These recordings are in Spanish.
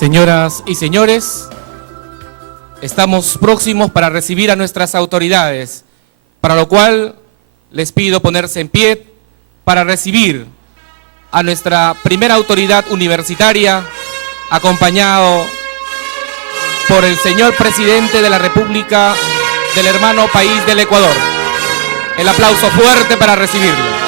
Señoras y señores, estamos próximos para recibir a nuestras autoridades, para lo cual les pido ponerse en pie para recibir a nuestra primera autoridad universitaria, acompañado por el señor presidente de la República del hermano país del Ecuador. El aplauso fuerte para recibirlo.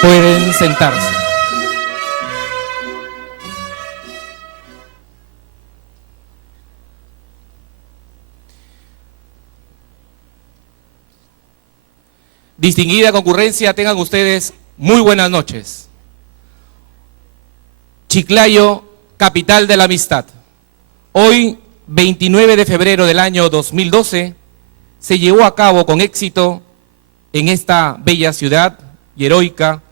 Pueden sentarse. Distinguida concurrencia, tengan ustedes muy buenas noches. Chiclayo, capital de la amistad. Hoy, 29 de febrero del año 2012, se llevó a cabo con éxito en esta bella ciudad y heroica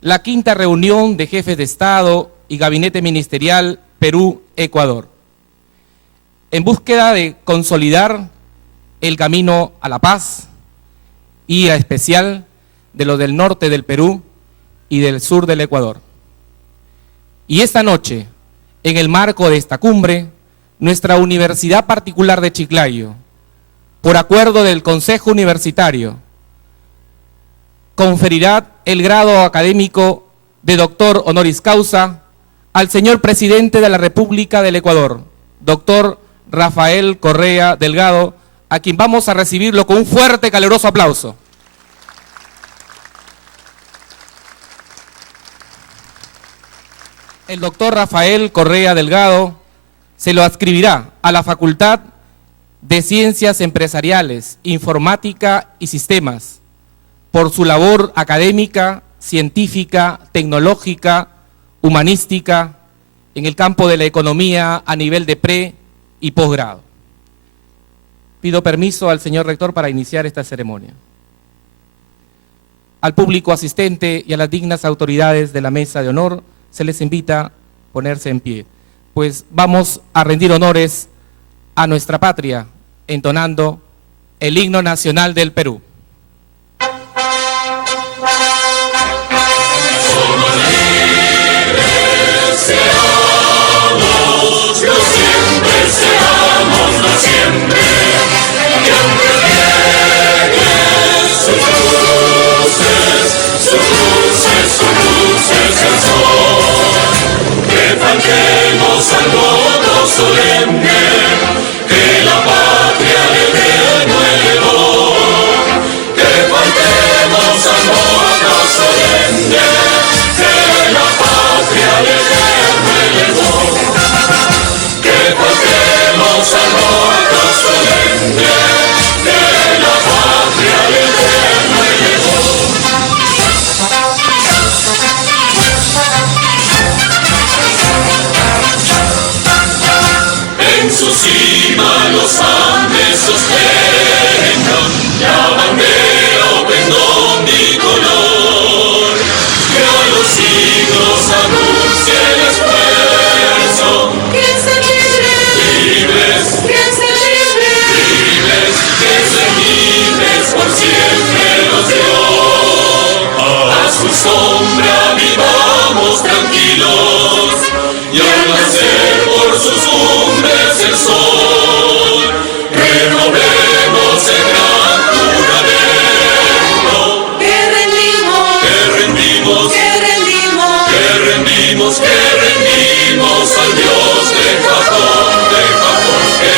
la quinta reunión de jefes de Estado y Gabinete Ministerial Perú-Ecuador, en búsqueda de consolidar el camino a la paz y en especial de los del norte del Perú y del sur del Ecuador. Y esta noche, en el marco de esta cumbre, nuestra Universidad Particular de Chiclayo, por acuerdo del Consejo Universitario, conferirá el grado académico de doctor honoris causa al señor presidente de la República del Ecuador, doctor Rafael Correa Delgado, a quien vamos a recibirlo con un fuerte, caluroso aplauso. El doctor Rafael Correa Delgado se lo adscribirá a la Facultad de Ciencias Empresariales, Informática y Sistemas, por su labor académica, científica, tecnológica, humanística, en el campo de la economía a nivel de pre y posgrado. Pido permiso al señor rector para iniciar esta ceremonia. Al público asistente y a las dignas autoridades de la mesa de honor se les invita a ponerse en pie, pues vamos a rendir honores a nuestra patria entonando el himno nacional del Perú. Cantemos al voto solemne que la patria al Eterno elevó. Que cantemos al voto solemne que la patria al Eterno elevó. Que cantemos al voto solemne que la patria al Eterno elevó. En su cima los Andes sostengan la bandera o pendón bicolor, que a los siglos anuncie el esfuerzo. ¡Piensen libres! ¡Piensen libres! ¡Piensen libres! Por siempre los dio. A su sombra vivamos tranquilos y al nacer por sus cumbres el sol, renovemos el gran juramento. Que rendimos, que rendimos, que rendimos, que rendimos, que rendimos al Dios de Japón, que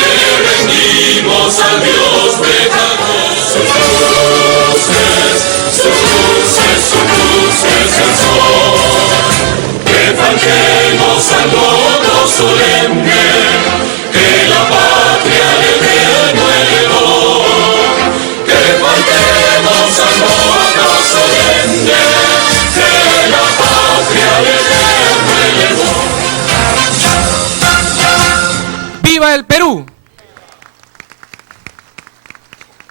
rendimos al Dios de Japón. Sus luces, sus luces, sus luces el sol. Que cantemos al voto solemne que la patria al Eterno elevó. Que cantemos al voto solemne que la patria al Eterno elevó. ¡Viva el Perú!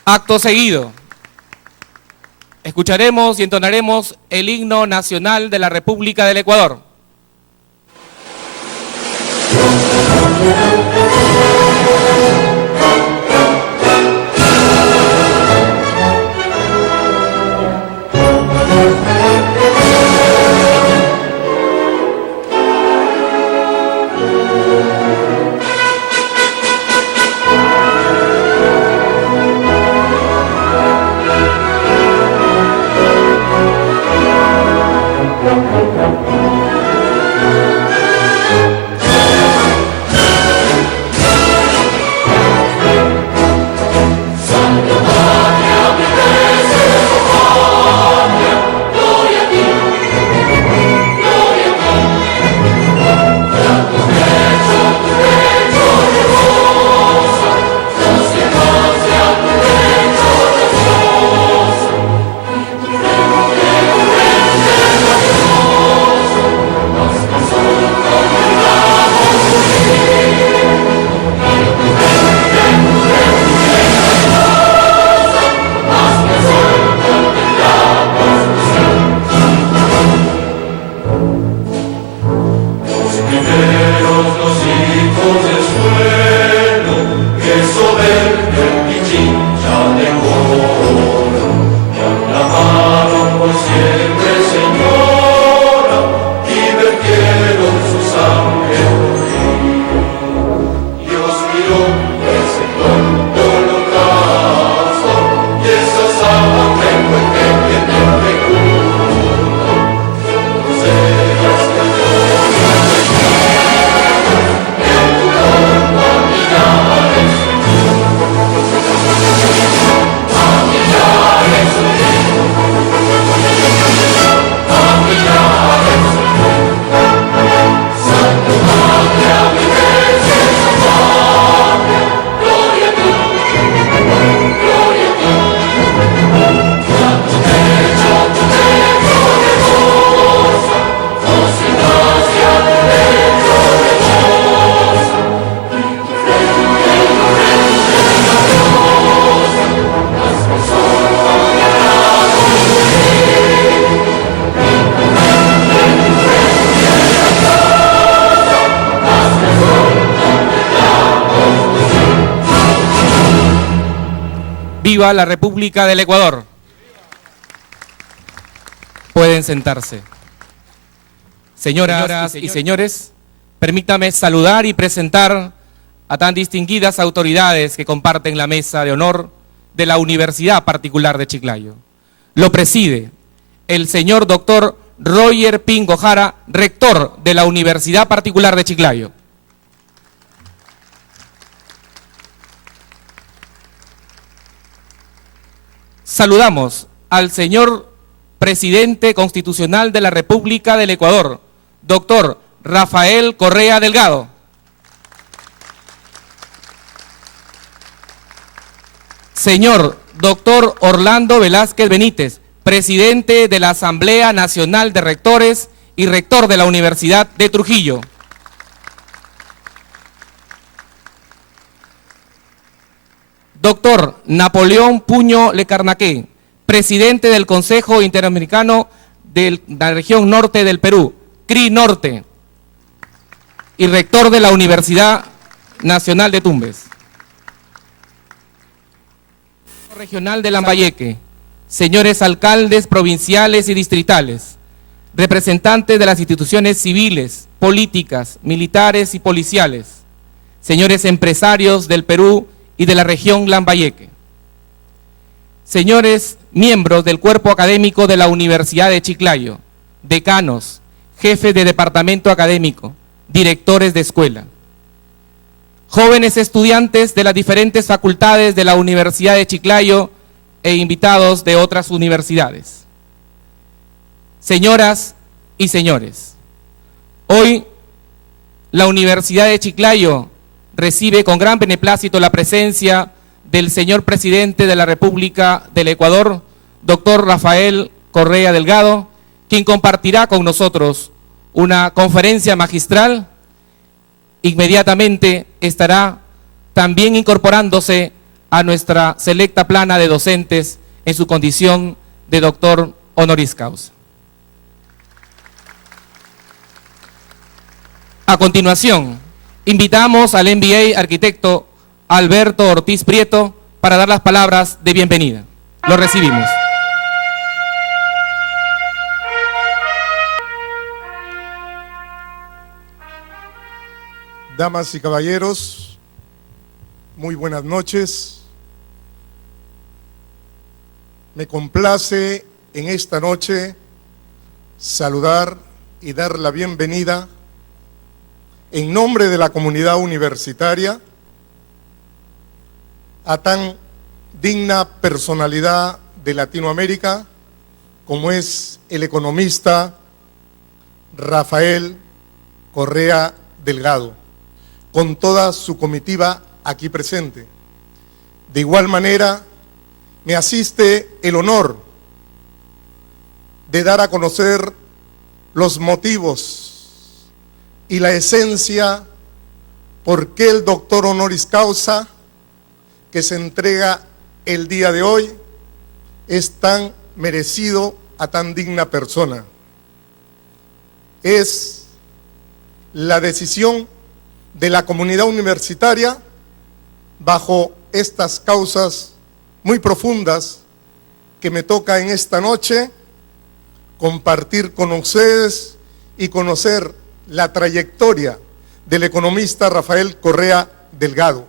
Acto seguido, Escucharemos y entonaremos el himno nacional de la República del Ecuador. ¡Viva la República del Ecuador! Pueden sentarse. Señoras y señores, permítame saludar y presentar a tan distinguidas autoridades que comparten la mesa de honor de la Universidad Particular de Chiclayo. Lo preside el señor doctor Roger Pingo Jara, rector de la Universidad Particular de Chiclayo. Saludamos al señor presidente constitucional de la República del Ecuador, doctor Rafael Correa Delgado. Señor doctor Orlando Velázquez Benítez, presidente de la Asamblea Nacional de Rectores y rector de la Universidad de Trujillo. Doctor Napoleón Puño Lecarnaqué, presidente del Consejo Interamericano de la región norte del Perú, CRI Norte, y rector de la Universidad Nacional de Tumbes. Regional de Lambayeque, señores alcaldes provinciales y distritales, representantes de las instituciones civiles, políticas, militares y policiales, señores empresarios del Perú y de la región Lambayeque, señores miembros del cuerpo académico de la Universidad de Chiclayo, decanos, jefes de departamento académico, directores de escuela, jóvenes estudiantes de las diferentes facultades de la Universidad de Chiclayo e invitados de otras universidades. Señoras y señores, hoy la Universidad de Chiclayo recibe con gran beneplácito la presencia del señor presidente de la República del Ecuador, doctor Rafael Correa Delgado, quien compartirá con nosotros una conferencia magistral. Inmediatamente estará también incorporándose a nuestra selecta plana de docentes en su condición de doctor honoris causa. A continuación, invitamos al MBA arquitecto Alberto Ortiz Prieto para dar las palabras de bienvenida. Lo recibimos. Damas y caballeros, muy buenas noches. Me complace en esta noche saludar y dar la bienvenida en nombre de la comunidad universitaria a tan digna personalidad de Latinoamérica como es el economista Rafael Correa Delgado, con toda su comitiva aquí presente. De igual manera, me asiste el honor de dar a conocer los motivos y la esencia por qué el doctor honoris causa que se entrega el día de hoy es tan merecido a tan digna persona. Es la decisión de la comunidad universitaria bajo estas causas muy profundas que me toca en esta noche compartir con ustedes y conocer la trayectoria del economista Rafael Correa Delgado,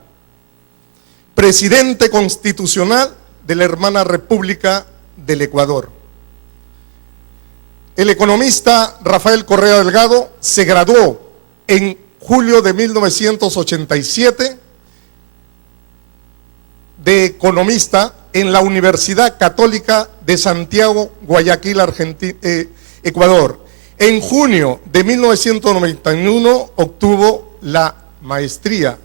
presidente constitucional de la hermana República del Ecuador. El economista Rafael Correa Delgado se graduó en julio de 1987 de economista en la Universidad Católica de Santiago, Guayaquil, Ecuador. En junio de 1991 obtuvo la maestría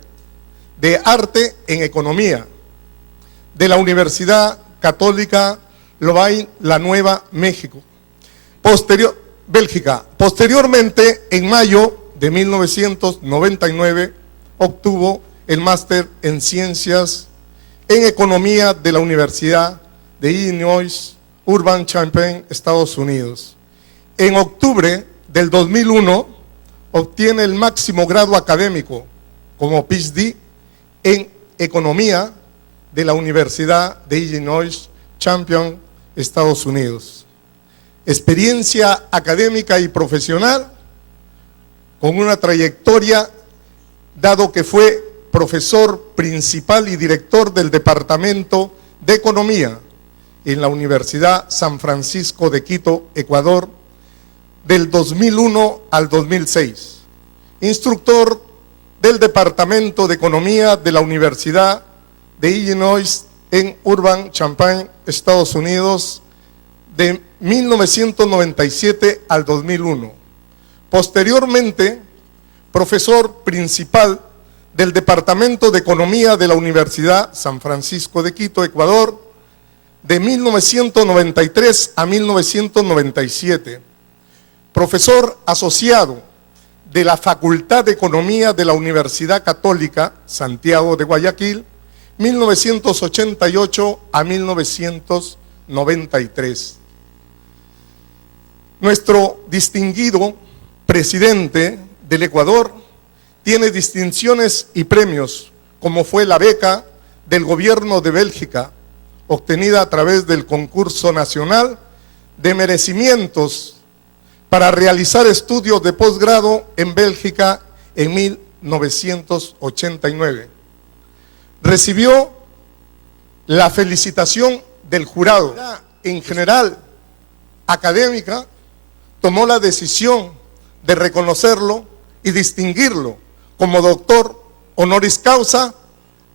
de arte en economía de la Universidad Católica Louvain-La Nueva, México. Bélgica. Posteriormente, en mayo de 1999, obtuvo el máster en Ciencias en Economía de la Universidad de Illinois, Urbana-Champaign, Estados Unidos. En octubre del 2001, obtiene el máximo grado académico como PhD en Economía de la Universidad de Illinois, Champaign, Estados Unidos. Experiencia académica y profesional con una trayectoria, dado que fue profesor principal y director del Departamento de Economía en la Universidad San Francisco de Quito, Ecuador, del 2001 al 2006. Instructor del Departamento de Economía de la Universidad de Illinois en Urbana-Champaign, Estados Unidos, de 1997 al 2001. Posteriormente, profesor principal del Departamento de Economía de la Universidad San Francisco de Quito, Ecuador, de 1993 a 1997. Profesor asociado de la Facultad de Economía de la Universidad Católica Santiago de Guayaquil, 1988 a 1993. Nuestro distinguido presidente del Ecuador tiene distinciones y premios, como fue la beca del gobierno de Bélgica, obtenida a través del concurso nacional de merecimientos para realizar estudios de posgrado en Bélgica en 1989. Recibió la felicitación del jurado. En general, académica, tomó la decisión de reconocerlo y distinguirlo como doctor honoris causa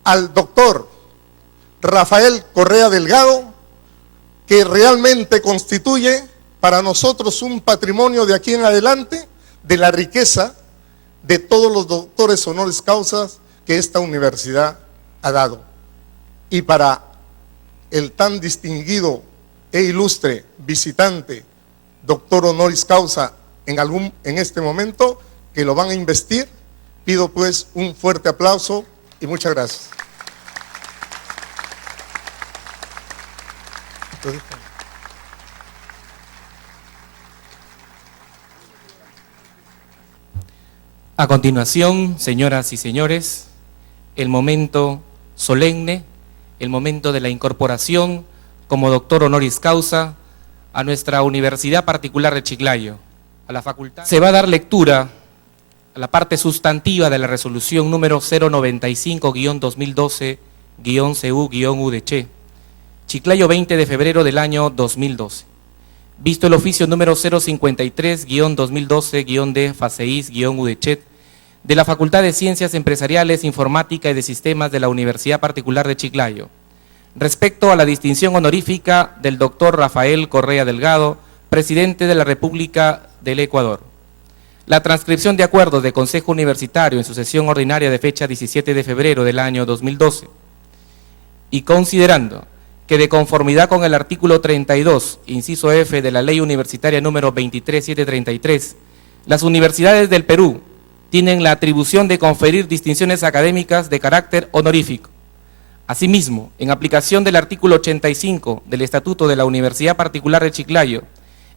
al doctor Rafael Correa Delgado, que realmente constituye para nosotros un patrimonio de aquí en adelante de la riqueza de todos los doctores honoris causa que esta universidad ha dado. Y para el tan distinguido e ilustre visitante, doctor honoris causa en este momento, que lo van a investir, pido pues un fuerte aplauso y muchas gracias. A continuación, señoras y señores, el momento solemne, el momento de la incorporación como doctor honoris causa a nuestra Universidad Particular de Chiclayo, a la facultad. Se va a dar lectura a la parte sustantiva de la resolución número 095-2012-CU-UDC, Chiclayo 20 de febrero del año 2012. Visto el oficio número 053-2012-D FACEIS-UDCHET de la Facultad de Ciencias Empresariales, Informática y de Sistemas de la Universidad Particular de Chiclayo, respecto a la distinción honorífica del doctor Rafael Correa Delgado, presidente de la República del Ecuador. La transcripción de acuerdos de Consejo Universitario en su sesión ordinaria de fecha 17 de febrero del año 2012, y considerando que de conformidad con el artículo 32, inciso F de la Ley Universitaria número 23733, las universidades del Perú tienen la atribución de conferir distinciones académicas de carácter honorífico. Asimismo, en aplicación del artículo 85 del Estatuto de la Universidad Particular de Chiclayo,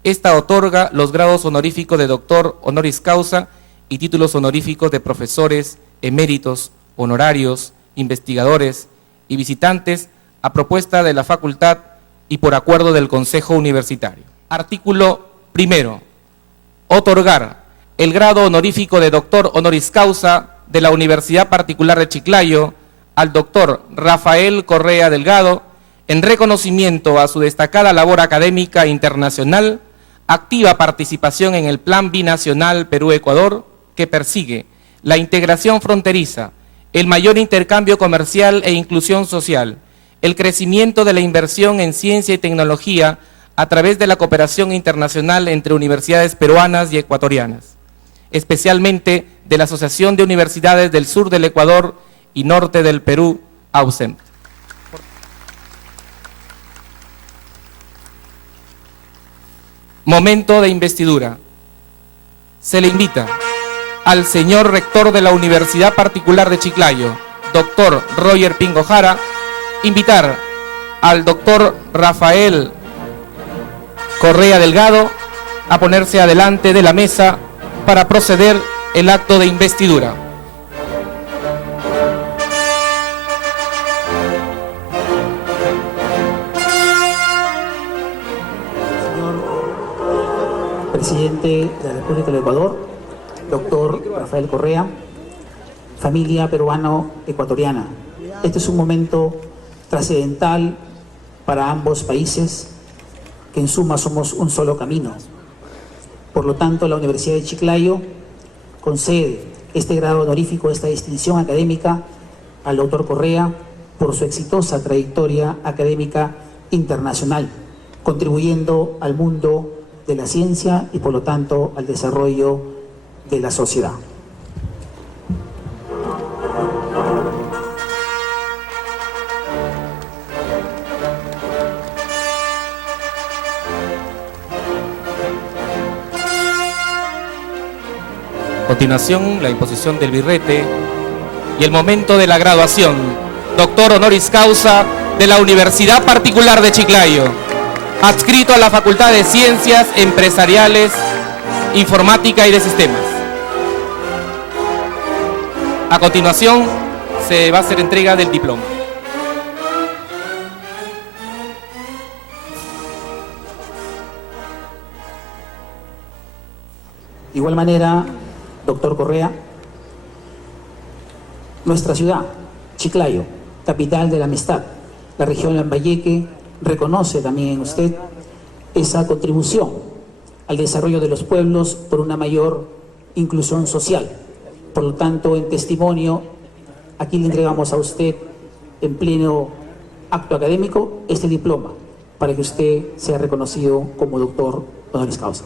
esta otorga los grados honoríficos de doctor honoris causa y títulos honoríficos de profesores, eméritos, honorarios, investigadores y visitantes a propuesta de la facultad y por acuerdo del Consejo Universitario. Artículo primero. Otorgar el grado honorífico de doctor honoris causa de la Universidad Particular de Chiclayo al doctor Rafael Correa Delgado en reconocimiento a su destacada labor académica internacional, activa participación en el Plan Binacional Perú-Ecuador, que persigue la integración fronteriza, el mayor intercambio comercial e inclusión social, el crecimiento de la inversión en ciencia y tecnología a través de la cooperación internacional entre universidades peruanas y ecuatorianas, especialmente de la Asociación de Universidades del Sur del Ecuador y Norte del Perú, AUSEM. Momento de investidura. Se le invita al señor rector de la Universidad Particular de Chiclayo, doctor Roger Pingo Jara, invitar al doctor Rafael Correa Delgado a ponerse adelante de la mesa para proceder el acto de investidura. Presidente de la República del Ecuador, doctor Rafael Correa, familia peruano-ecuatoriana. Este es un momento trascendental para ambos países, que en suma somos un solo camino. Por lo tanto, la Universidad de Chiclayo concede este grado honorífico, esta distinción académica al doctor Correa por su exitosa trayectoria académica internacional, contribuyendo al mundo de la ciencia y por lo tanto al desarrollo de la sociedad. A continuación, la imposición del birrete y el momento de la graduación. Doctor honoris causa de la Universidad Particular de Chiclayo, adscrito a la Facultad de Ciencias Empresariales, Informática y de Sistemas. A continuación, se va a hacer entrega del diploma. De igual manera, doctor Correa, nuestra ciudad, Chiclayo, capital de la amistad, la región Lambayeque, reconoce también en usted esa contribución al desarrollo de los pueblos por una mayor inclusión social. Por lo tanto, en testimonio, aquí le entregamos a usted en pleno acto académico este diploma para que usted sea reconocido como doctor honoris causa.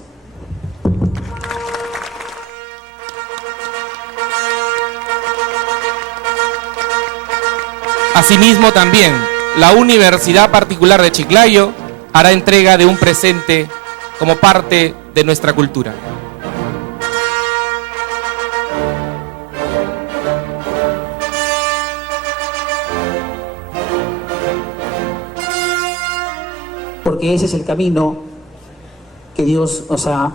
Asimismo, también la Universidad Particular de Chiclayo hará entrega de un presente como parte de nuestra cultura. Porque ese es el camino que Dios nos ha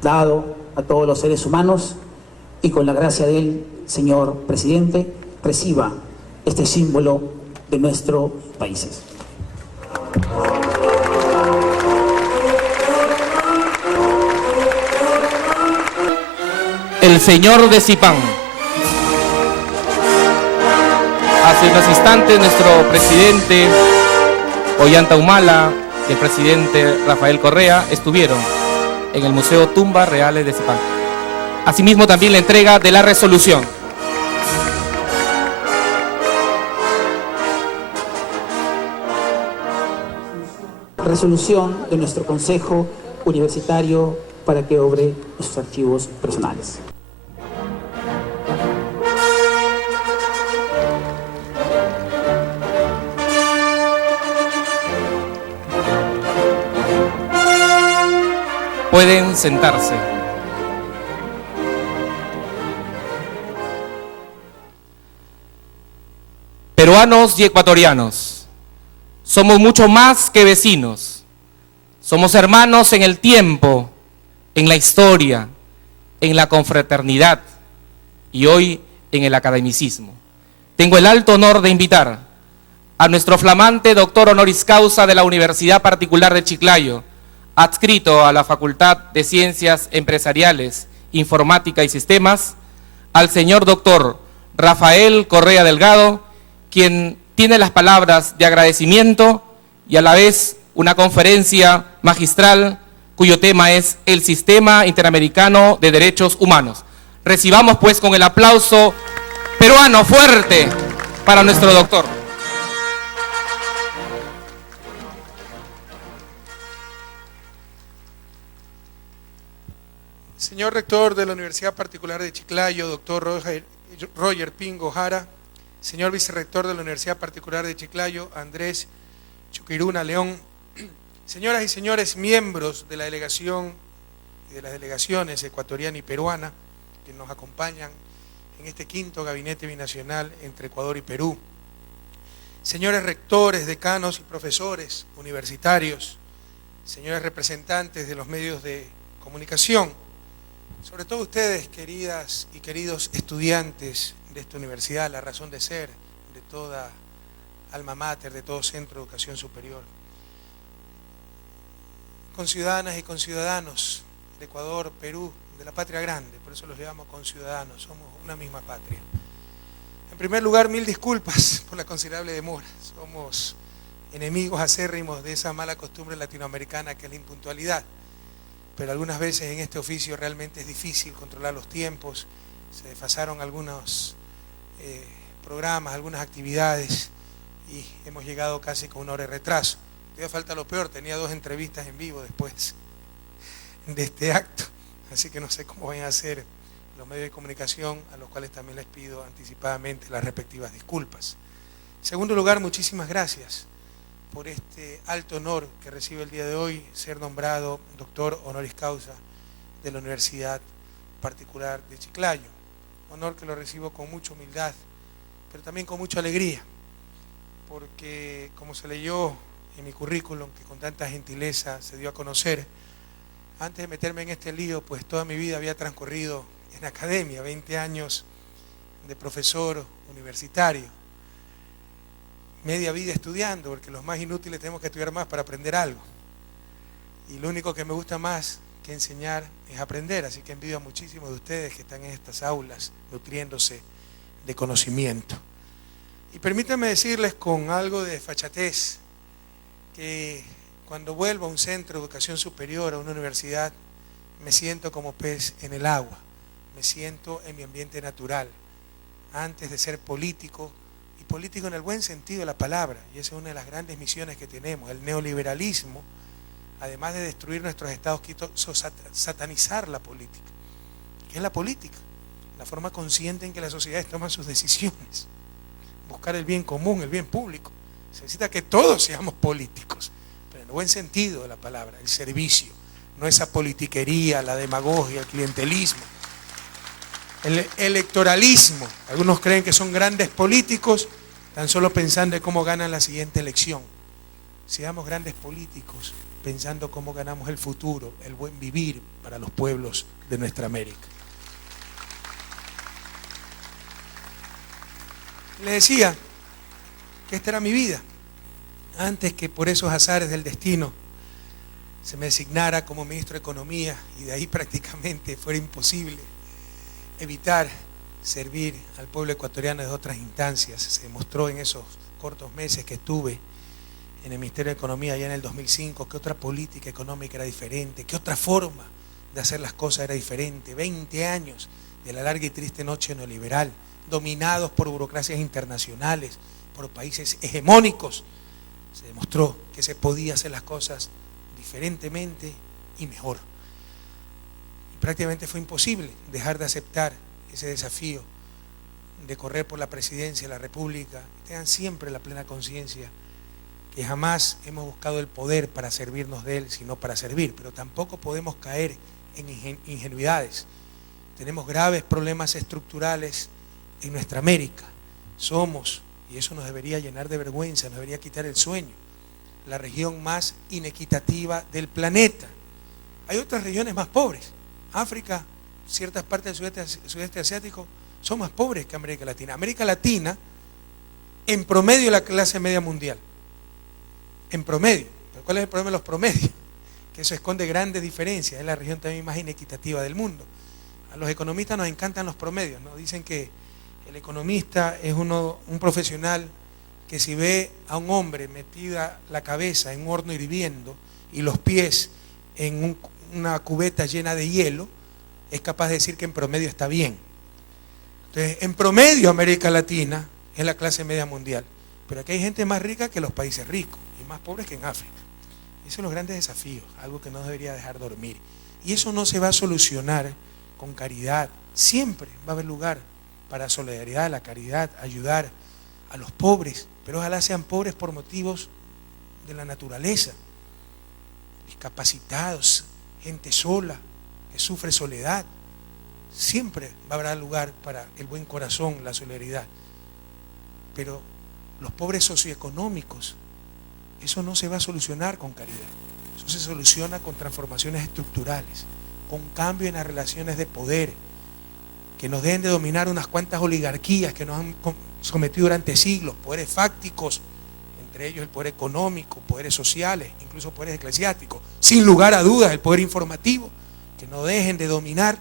dado a todos los seres humanos, y con la gracia del señor presidente reciba este símbolo de nuestros países. El señor de Zipán. Hace unos instantes nuestro presidente Ollanta Humala y el presidente Rafael Correa estuvieron en el Museo Tumbas Reales de Zipán. Asimismo también la entrega de la resolución. Resolución de nuestro Consejo Universitario para que obre sus archivos personales. Pueden sentarse. Peruanos y ecuatorianos, somos mucho más que vecinos. Somos hermanos en el tiempo, en la historia, en la confraternidad y hoy en el academicismo. Tengo el alto honor de invitar a nuestro flamante doctor honoris causa de la Universidad Particular de Chiclayo, adscrito a la Facultad de Ciencias Empresariales, Informática y Sistemas, al señor doctor Rafael Correa Delgado, quien tiene las palabras de agradecimiento y a la vez una conferencia magistral cuyo tema es el Sistema Interamericano de Derechos Humanos. Recibamos pues con el aplauso peruano fuerte para nuestro doctor. Señor rector de la Universidad Particular de Chiclayo, doctor Roger Pingo Jara, señor vicerrector de la Universidad Particular de Chiclayo, Andrés Chuquiruna León, señoras y señores miembros de la delegación y de las delegaciones ecuatoriana y peruana que nos acompañan en este quinto gabinete binacional entre Ecuador y Perú, señores rectores, decanos y profesores universitarios, señores representantes de los medios de comunicación, sobre todo ustedes, queridas y queridos estudiantes de esta universidad, la razón de ser de toda alma mater, de todo centro de educación superior. Conciudadanas y conciudadanos de Ecuador, Perú, de la patria grande, por eso los llamamos conciudadanos, somos una misma patria. En primer lugar, mil disculpas por la considerable demora. Somos enemigos acérrimos de esa mala costumbre latinoamericana que es la impuntualidad. Pero algunas veces en este oficio realmente es difícil controlar los tiempos, se desfasaron algunos programas, algunas actividades y hemos llegado casi con una hora de retraso. Todavía falta lo peor, tenía 2 entrevistas en vivo después de este acto, así que no sé cómo van a hacer los medios de comunicación, a los cuales también les pido anticipadamente las respectivas disculpas. En segundo lugar, muchísimas gracias por este alto honor que recibe el día de hoy, ser nombrado doctor honoris causa de la Universidad Particular de Chiclayo. Honor que lo recibo con mucha humildad, pero también con mucha alegría, porque como se leyó en mi currículum, que con tanta gentileza se dio a conocer, antes de meterme en este lío, pues toda mi vida había transcurrido en academia, 20 años de profesor universitario, media vida estudiando, porque los más inútiles tenemos que estudiar más para aprender algo. Y lo único que me gusta más que enseñar es aprender, así que envidio a muchísimos de ustedes que están en estas aulas nutriéndose de conocimiento. Y permítanme decirles con algo de desfachatez que cuando vuelvo a un centro de educación superior, a una universidad, me siento como pez en el agua, me siento en mi ambiente natural, antes de ser político, y político en el buen sentido de la palabra, y esa es una de las grandes misiones que tenemos. El neoliberalismo, además de destruir nuestros estados, quiso satanizar la política. ¿Qué es la política? La forma consciente en que las sociedades toman sus decisiones, buscar el bien común, el bien público. Se necesita que todos seamos políticos, pero en el buen sentido de la palabra, el servicio, no esa politiquería, la demagogia, el clientelismo. El electoralismo, algunos creen que son grandes políticos, tan solo pensando en cómo ganan la siguiente elección. Seamos grandes políticos pensando cómo ganamos el futuro, el buen vivir para los pueblos de nuestra América. Le decía que esta era mi vida, antes que por esos azares del destino se me designara como ministro de Economía y de ahí prácticamente fuera imposible evitar servir al pueblo ecuatoriano desde otras instancias. Se demostró en esos cortos meses que estuve en el Ministerio de Economía allá en el 2005 que otra política económica era diferente, que otra forma de hacer las cosas era diferente. 20 años de la larga y triste noche neoliberal, dominados por burocracias internacionales, por países hegemónicos. Se demostró que se podía hacer las cosas diferentemente y mejor. Y prácticamente fue imposible dejar de aceptar ese desafío de correr por la presidencia de la República. Tengan siempre la plena conciencia que jamás hemos buscado el poder para servirnos de él, sino para servir, pero tampoco podemos caer en ingenuidades. Tenemos graves problemas estructurales en nuestra América. Somos, y eso nos debería llenar de vergüenza, nos debería quitar el sueño, la región más inequitativa del planeta. Hay otras regiones más pobres. África, ciertas partes del sudeste asiático son más pobres que América Latina. América Latina, en promedio, la clase media mundial. En promedio. ¿Pero cuál es el problema de los promedios? Que eso esconde grandes diferencias. Es la región también más inequitativa del mundo. A los economistas nos encantan los promedios, ¿no? Dicen que el economista es un profesional que si ve a un hombre metida la cabeza en un horno hirviendo y los pies en una cubeta llena de hielo, es capaz de decir que en promedio está bien. Entonces, en promedio América Latina es la clase media mundial, pero aquí hay gente más rica que los países ricos y más pobres que en África. Esos son los grandes desafíos, algo que no debería dejar dormir. Y eso no se va a solucionar con caridad. Siempre va a haber lugar para solidaridad, la caridad, ayudar a los pobres, pero ojalá sean pobres por motivos de la naturaleza, discapacitados, gente sola, que sufre soledad. Siempre va a haber lugar para el buen corazón, la solidaridad. Pero los pobres socioeconómicos, eso no se va a solucionar con caridad. Eso se soluciona con transformaciones estructurales, con cambio en las relaciones de poder, que nos dejen de dominar unas cuantas oligarquías que nos han sometido durante siglos, poderes fácticos, entre ellos el poder económico, poderes sociales, incluso poderes eclesiásticos, sin lugar a dudas el poder informativo, que no dejen de dominar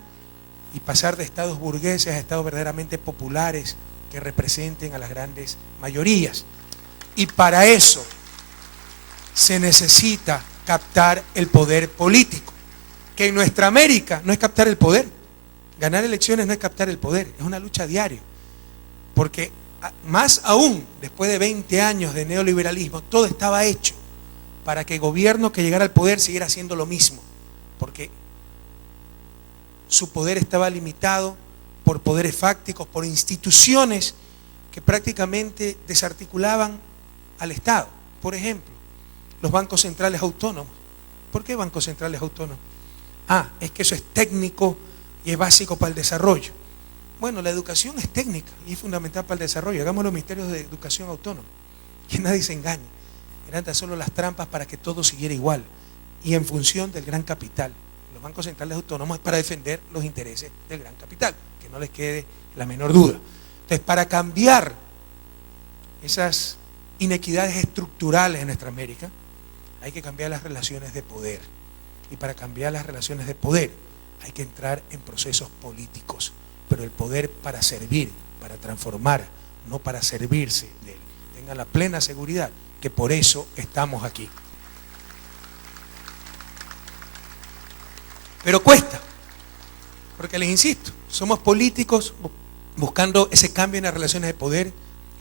y pasar de estados burgueses a estados verdaderamente populares que representen a las grandes mayorías. Y para eso se necesita captar el poder político, que en nuestra América no es captar el poder. Ganar elecciones no es captar el poder, es una lucha diaria. Porque más aún, después de 20 años de neoliberalismo, todo estaba hecho para que el gobierno que llegara al poder siguiera haciendo lo mismo. Porque su poder estaba limitado por poderes fácticos, por instituciones que prácticamente desarticulaban al Estado. Por ejemplo, los bancos centrales autónomos. ¿Por qué bancos centrales autónomos? Es que eso es técnico y es básico para el desarrollo. Bueno, la educación es técnica y es fundamental para el desarrollo. Hagamos los ministerios de educación autónoma. Que nadie se engañe. Eran tan solo las trampas para que todo siguiera igual y en función del gran capital. Los bancos centrales autónomos es para defender los intereses del gran capital, que no les quede la menor duda. Entonces, para cambiar esas inequidades estructurales en nuestra América, hay que cambiar las relaciones de poder. Y para cambiar las relaciones de poder hay que entrar en procesos políticos, pero el poder para servir, para transformar, no para servirse de él. Tengan la plena seguridad que por eso estamos aquí. Pero cuesta, porque les insisto, somos políticos buscando ese cambio en las relaciones de poder,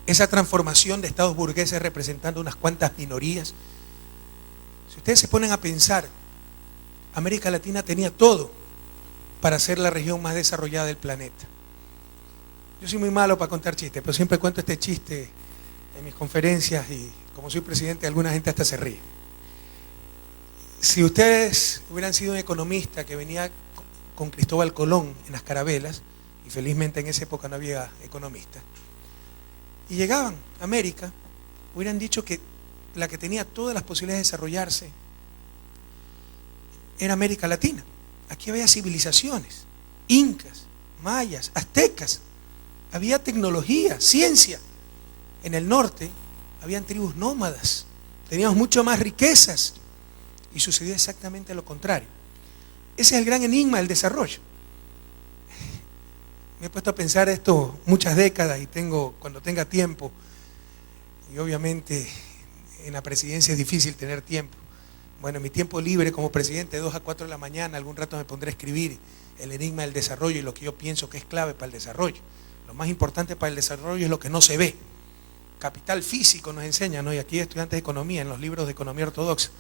esa transformación de estados burgueses representando unas cuantas minorías. Si ustedes se ponen a pensar, América Latina tenía todo para ser la región más desarrollada del planeta. Yo soy muy malo para contar chistes, pero siempre cuento este chiste en mis conferencias y como soy presidente, alguna gente hasta se ríe. Si ustedes hubieran sido un economista que venía con Cristóbal Colón en las carabelas, y felizmente en esa época no había economistas, y llegaban a América, hubieran dicho que la que tenía todas las posibilidades de desarrollarse era América Latina. Aquí había civilizaciones, incas, mayas, aztecas, había tecnología, ciencia, En el norte habían tribus nómadas, teníamos mucho más riquezas y sucedió exactamente lo contrario. Ese es el gran enigma del desarrollo. Me he puesto a pensar esto muchas décadas y cuando tenga tiempo, y obviamente en la presidencia es difícil tener tiempo. Bueno, en mi tiempo libre como presidente, de 2 a 4 de la mañana, algún rato me pondré a escribir el enigma del desarrollo y lo que yo pienso que es clave para el desarrollo. Lo más importante para el desarrollo es lo que no se ve. Capital físico nos enseñan, ¿no? Y aquí estudiantes de economía, en los libros de economía ortodoxa.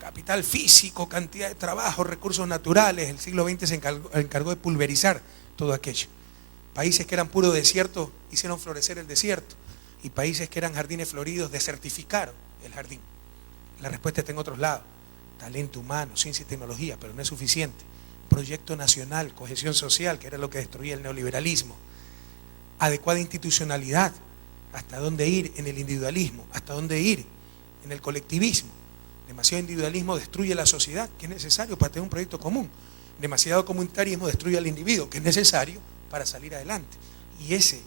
Capital físico, cantidad de trabajo, recursos naturales. El siglo XX se encargó de pulverizar todo aquello. Países que eran puro desierto hicieron florecer el desierto. Y países que eran jardines floridos desertificaron el jardín. La respuesta está en otros lados. Talento humano, ciencia y tecnología, pero no es suficiente. Proyecto nacional, cohesión social, que era lo que destruía el neoliberalismo. Adecuada institucionalidad. ¿Hasta dónde ir en el individualismo? ¿Hasta dónde ir en el colectivismo? Demasiado individualismo destruye la sociedad, que es necesario para tener un proyecto común. Demasiado comunitarismo destruye al individuo, que es necesario para salir adelante. Y ese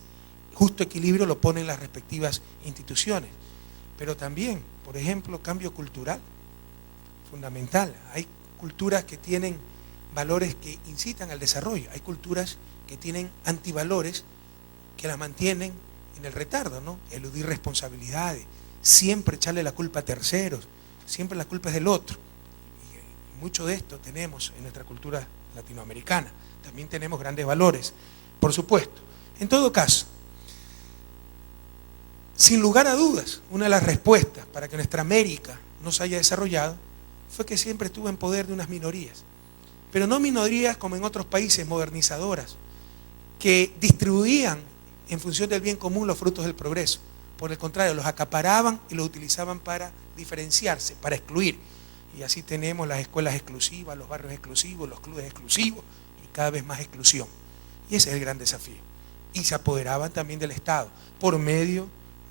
justo equilibrio lo ponen las respectivas instituciones. Pero también, por ejemplo, cambio cultural, fundamental. Hay culturas que tienen valores que incitan al desarrollo. Hay culturas que tienen antivalores que las mantienen en el retardo, ¿no? Eludir responsabilidades, siempre echarle la culpa a terceros, siempre la culpa es del otro. Y mucho de esto tenemos en nuestra cultura latinoamericana. También tenemos grandes valores, por supuesto. En todo caso, sin lugar a dudas, una de las respuestas para que nuestra América no se haya desarrollado fue que siempre estuvo en poder de unas minorías. Pero no minorías como en otros países modernizadoras, que distribuían en función del bien común los frutos del progreso. Por el contrario, los acaparaban y los utilizaban para diferenciarse, para excluir. Y así tenemos las escuelas exclusivas, los barrios exclusivos, los clubes exclusivos y cada vez más exclusión. Y ese es el gran desafío. Y se apoderaban también del Estado por medio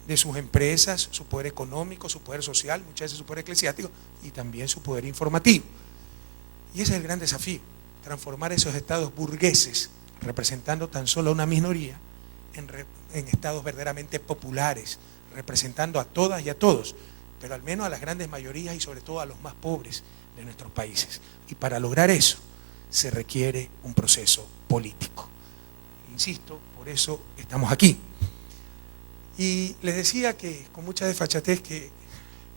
de sus empresas, su poder económico, su poder social, muchas veces su poder eclesiástico y también su poder informativo. Y ese es el gran desafío, transformar esos estados burgueses, representando tan solo a una minoría, en estados verdaderamente populares, representando a todas y a todos, pero al menos a las grandes mayorías y sobre todo a los más pobres de nuestros países. Y para lograr eso se requiere un proceso político. Insisto, por eso estamos aquí. Y les decía que con mucha desfachatez que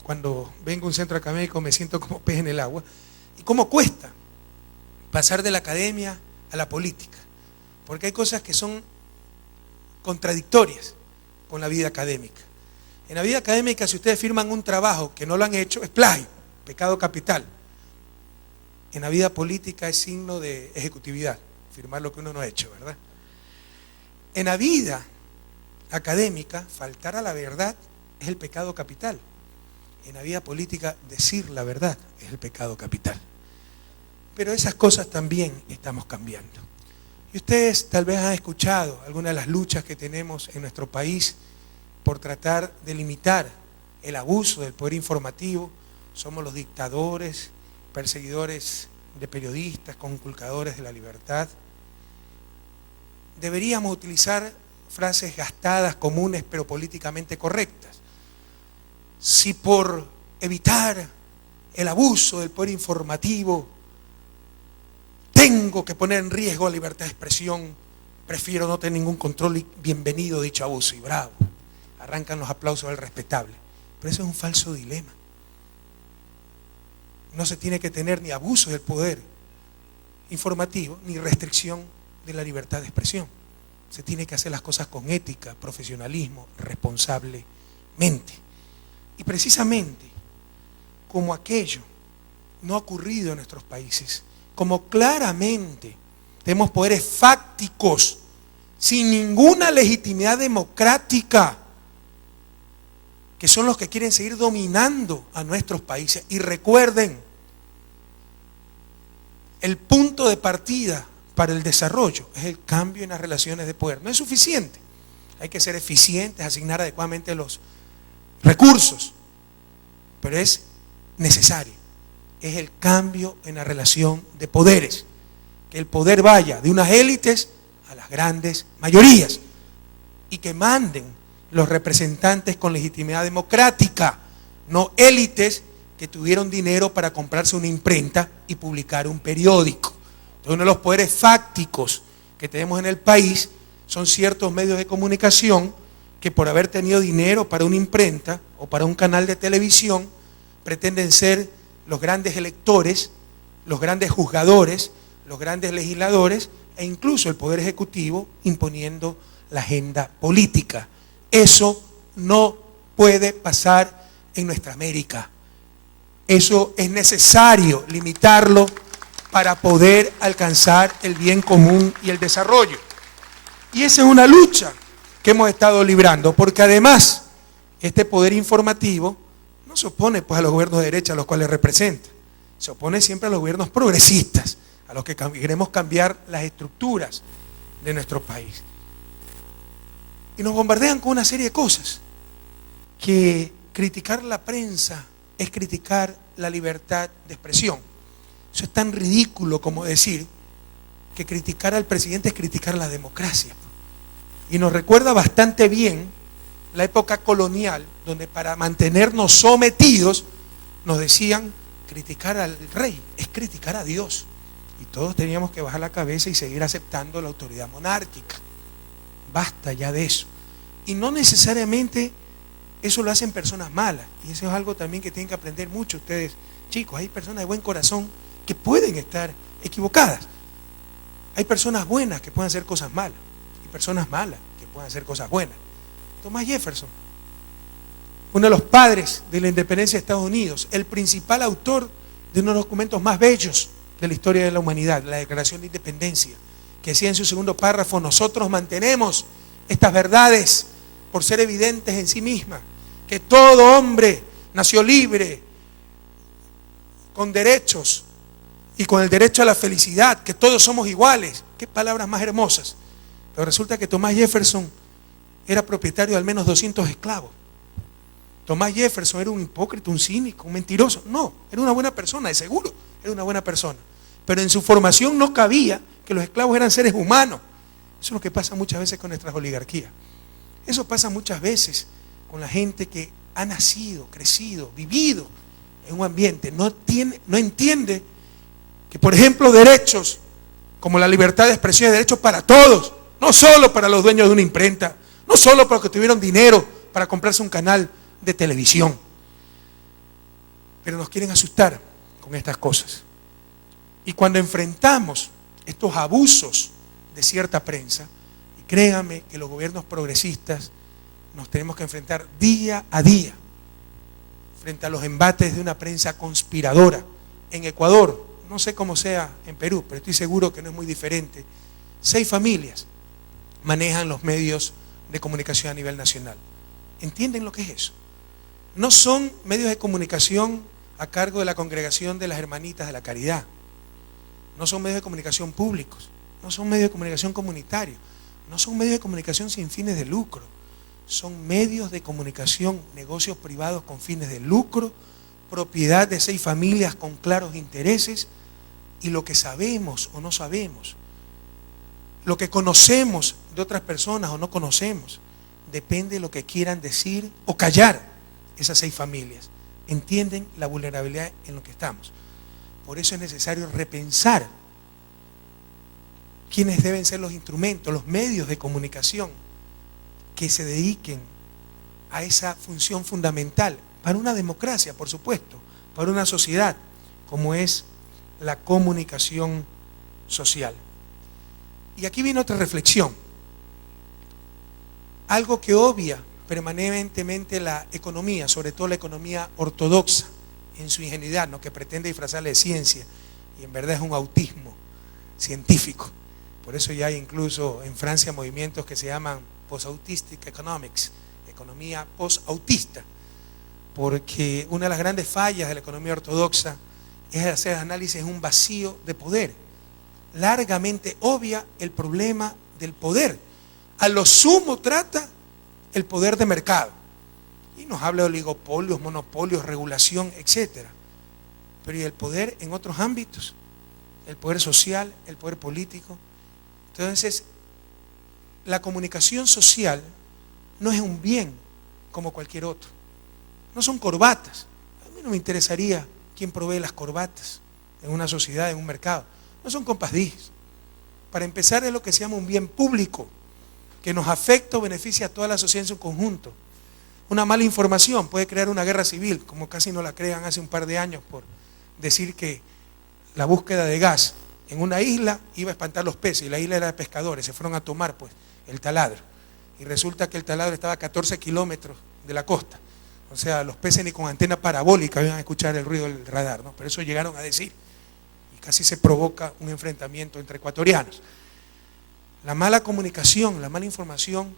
cuando vengo a un centro académico me siento como pez en el agua. Y cómo cuesta pasar de la academia a la política, porque hay cosas que son contradictorias con la vida académica. En la vida académica, si ustedes firman un trabajo que no lo han hecho, es plagio, pecado capital. En la vida política es signo de ejecutividad, firmar lo que uno no ha hecho, ¿verdad? En la vida académica, faltar a la verdad es el pecado capital. En la vida política, decir la verdad es el pecado capital. Pero esas cosas también estamos cambiando. Y ustedes tal vez han escuchado algunas de las luchas que tenemos en nuestro país por tratar de limitar el abuso del poder informativo. Somos los dictadores, perseguidores de periodistas, conculcadores de la libertad. Deberíamos utilizar frases gastadas, comunes, pero políticamente correctas. Si por evitar el abuso del poder informativo tengo que poner en riesgo la libertad de expresión, prefiero no tener ningún control y bienvenido dicho abuso. Y bravo, arrancan los aplausos del respetable. Pero eso es un falso dilema. No se tiene que tener ni abuso del poder informativo, ni restricción de la libertad de expresión. Se tiene que hacer las cosas con ética, profesionalismo, responsablemente. Y precisamente, como aquello no ha ocurrido en nuestros países, como claramente tenemos poderes fácticos, sin ninguna legitimidad democrática, que son los que quieren seguir dominando a nuestros países. Y recuerden, el punto de partida para el desarrollo es el cambio en las relaciones de poder. No es suficiente. Hay que ser eficientes, asignar adecuadamente los recursos, pero es necesario. Es el cambio en la relación de poderes. Que el poder vaya de unas élites a las grandes mayorías y que manden los representantes con legitimidad democrática, no élites que tuvieron dinero para comprarse una imprenta y publicar un periódico. Entonces, uno de los poderes fácticos que tenemos en el país son ciertos medios de comunicación que por haber tenido dinero para una imprenta o para un canal de televisión pretenden ser los grandes electores, los grandes juzgadores, los grandes legisladores e incluso el poder ejecutivo imponiendo la agenda política. Eso no puede pasar en nuestra América. Eso es necesario limitarlo para poder alcanzar el bien común y el desarrollo. Y esa es una lucha que hemos estado librando, porque además este poder informativo no se opone pues a los gobiernos de derecha a los cuales representa, se opone siempre a los gobiernos progresistas, a los que queremos cambiar las estructuras de nuestro país. Y nos bombardean con una serie de cosas, que criticar la prensa es criticar la libertad de expresión. Eso es tan ridículo como decir que criticar al presidente es criticar la democracia. Y nos recuerda bastante bien la época colonial, donde para mantenernos sometidos nos decían criticar al rey es criticar a Dios. Y todos teníamos que bajar la cabeza y seguir aceptando la autoridad monárquica. Basta ya de eso. Y no necesariamente eso lo hacen personas malas. Y eso es algo también que tienen que aprender mucho ustedes, chicos. Hay personas de buen corazón que pueden estar equivocadas. Hay personas buenas que pueden hacer cosas malas. Y personas malas que pueden hacer cosas buenas. Thomas Jefferson, uno de los padres de la independencia de Estados Unidos, el principal autor de uno de los documentos más bellos de la historia de la humanidad, la Declaración de Independencia, que decía en su segundo párrafo: nosotros mantenemos estas verdades por ser evidentes en sí mismas, que todo hombre nació libre, con derechos y con el derecho a la felicidad, que todos somos iguales. Qué palabras más hermosas. Pero resulta que Thomas Jefferson era propietario de al menos 200 esclavos. Thomas Jefferson era un hipócrita, un cínico, un mentiroso. No, era una buena persona, de seguro, era una buena persona. Pero en su formación no cabía que los esclavos eran seres humanos. Eso es lo que pasa muchas veces con nuestras oligarquías. Eso pasa muchas veces con la gente que ha nacido, crecido, vivido en un ambiente, no entiende que, por ejemplo, derechos como la libertad de expresión, derechos para todos, no solo para los dueños de una imprenta, no solo para los que tuvieron dinero para comprarse un canal de televisión. Pero nos quieren asustar con estas cosas. Y cuando enfrentamos estos abusos de cierta prensa, y créanme que los gobiernos progresistas nos tenemos que enfrentar día a día frente a los embates de una prensa conspiradora. En Ecuador, no sé cómo sea en Perú, pero estoy seguro que no es muy diferente, 6 familias manejan los medios de comunicación a nivel nacional. ¿Entienden lo que es eso? No son medios de comunicación a cargo de la congregación de las hermanitas de la caridad. No son medios de comunicación públicos. No son medios de comunicación comunitarios. No son medios de comunicación sin fines de lucro. Son medios de comunicación, negocios privados con fines de lucro, propiedad de 6 familias con claros intereses, y lo que sabemos o no sabemos, lo que conocemos de otras personas o no conocemos, depende de lo que quieran decir o callar esas 6 familias. ¿Entienden la vulnerabilidad en lo que estamos? Por eso es necesario repensar quiénes deben ser los instrumentos, los medios de comunicación que se dediquen a esa función fundamental para una democracia, por supuesto, para una sociedad, como es la comunicación social. Y aquí viene otra reflexión, algo que obvia permanentemente la economía, sobre todo la economía ortodoxa, en su ingenuidad, ¿no?, que pretende disfrazarle de ciencia, y en verdad es un autismo científico. Por eso ya hay incluso en Francia movimientos que se llaman post-autistic economics, economía post-autista, porque una de las grandes fallas de la economía ortodoxa es hacer análisis en un vacío de poder. Largamente obvia el problema del poder. A lo sumo trata el poder de mercado. Y nos habla de oligopolios, monopolios, regulación, etc. Pero ¿y el poder en otros ámbitos? El poder social, el poder político. Entonces, la comunicación social no es un bien como cualquier otro. No son corbatas. A mí no me interesaría quién provee las corbatas en una sociedad, en un mercado. No son compasdijes. Para empezar, es lo que se llama un bien público, que nos afecta o beneficia a toda la sociedad en su conjunto. Una mala información puede crear una guerra civil, como casi no la crean hace un par de años por decir que la búsqueda de gas en una isla iba a espantar los peces, y la isla era de pescadores, se fueron a tomar pues el taladro, y resulta que el taladro estaba a 14 kilómetros de la costa, o sea, los peces ni con antena parabólica iban a escuchar el ruido del radar, ¿no? Pero eso llegaron a decir, y casi se provoca un enfrentamiento entre ecuatorianos. La mala comunicación, la mala información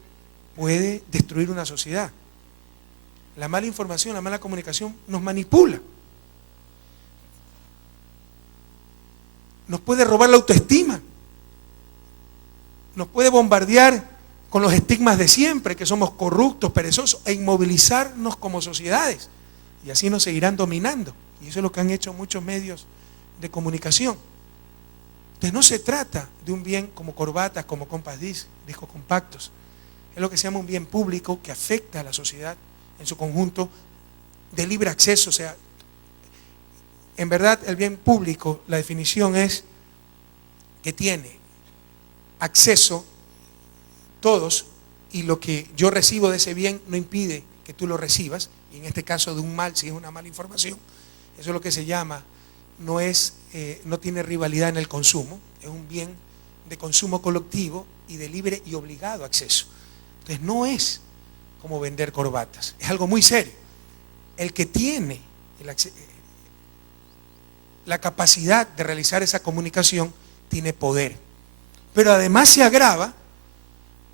puede destruir una sociedad. La mala información, la mala comunicación nos manipula. Nos puede robar la autoestima. Nos puede bombardear con los estigmas de siempre, que somos corruptos, perezosos, e inmovilizarnos como sociedades. Y así nos seguirán dominando. Y eso es lo que han hecho muchos medios de comunicación. Entonces no se trata de un bien como corbatas, como compas discos compactos. Es lo que se llama un bien público que afecta a la sociedad en su conjunto, de libre acceso. O sea, en verdad el bien público, la definición es que tiene acceso todos, y lo que yo recibo de ese bien no impide que tú lo recibas, y en este caso de un mal, si es una mala información, eso es lo que se llama, no tiene rivalidad en el consumo, es un bien de consumo colectivo y de libre y obligado acceso. Entonces no es como vender corbatas, es algo muy serio. El que tiene la capacidad de realizar esa comunicación tiene poder, pero además se agrava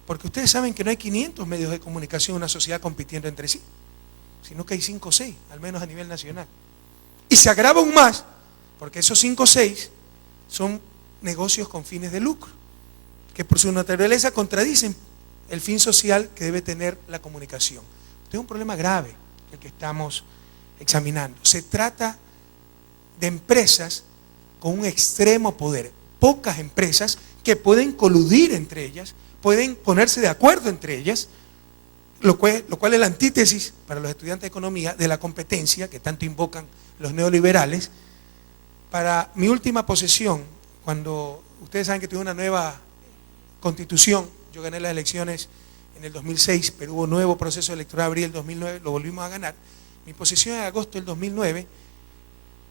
porque ustedes saben que no hay 500 medios de comunicación en una sociedad compitiendo entre sí, sino que hay 5 o 6, al menos a nivel nacional. Y se agrava aún más porque esos 5 o 6 son negocios con fines de lucro, que por su naturaleza contradicen el fin social que debe tener la comunicación. Este es un problema grave el que estamos examinando. Se trata de empresas con un extremo poder, pocas empresas que pueden coludir entre ellas, pueden ponerse de acuerdo entre ellas, lo cual es la antítesis para los estudiantes de economía de la competencia que tanto invocan los neoliberales. Para mi última posesión, cuando ustedes saben que tuve una nueva constitución, yo gané las elecciones en el 2006, pero hubo un nuevo proceso electoral, abril del 2009, lo volvimos a ganar. Mi posesión en agosto del 2009,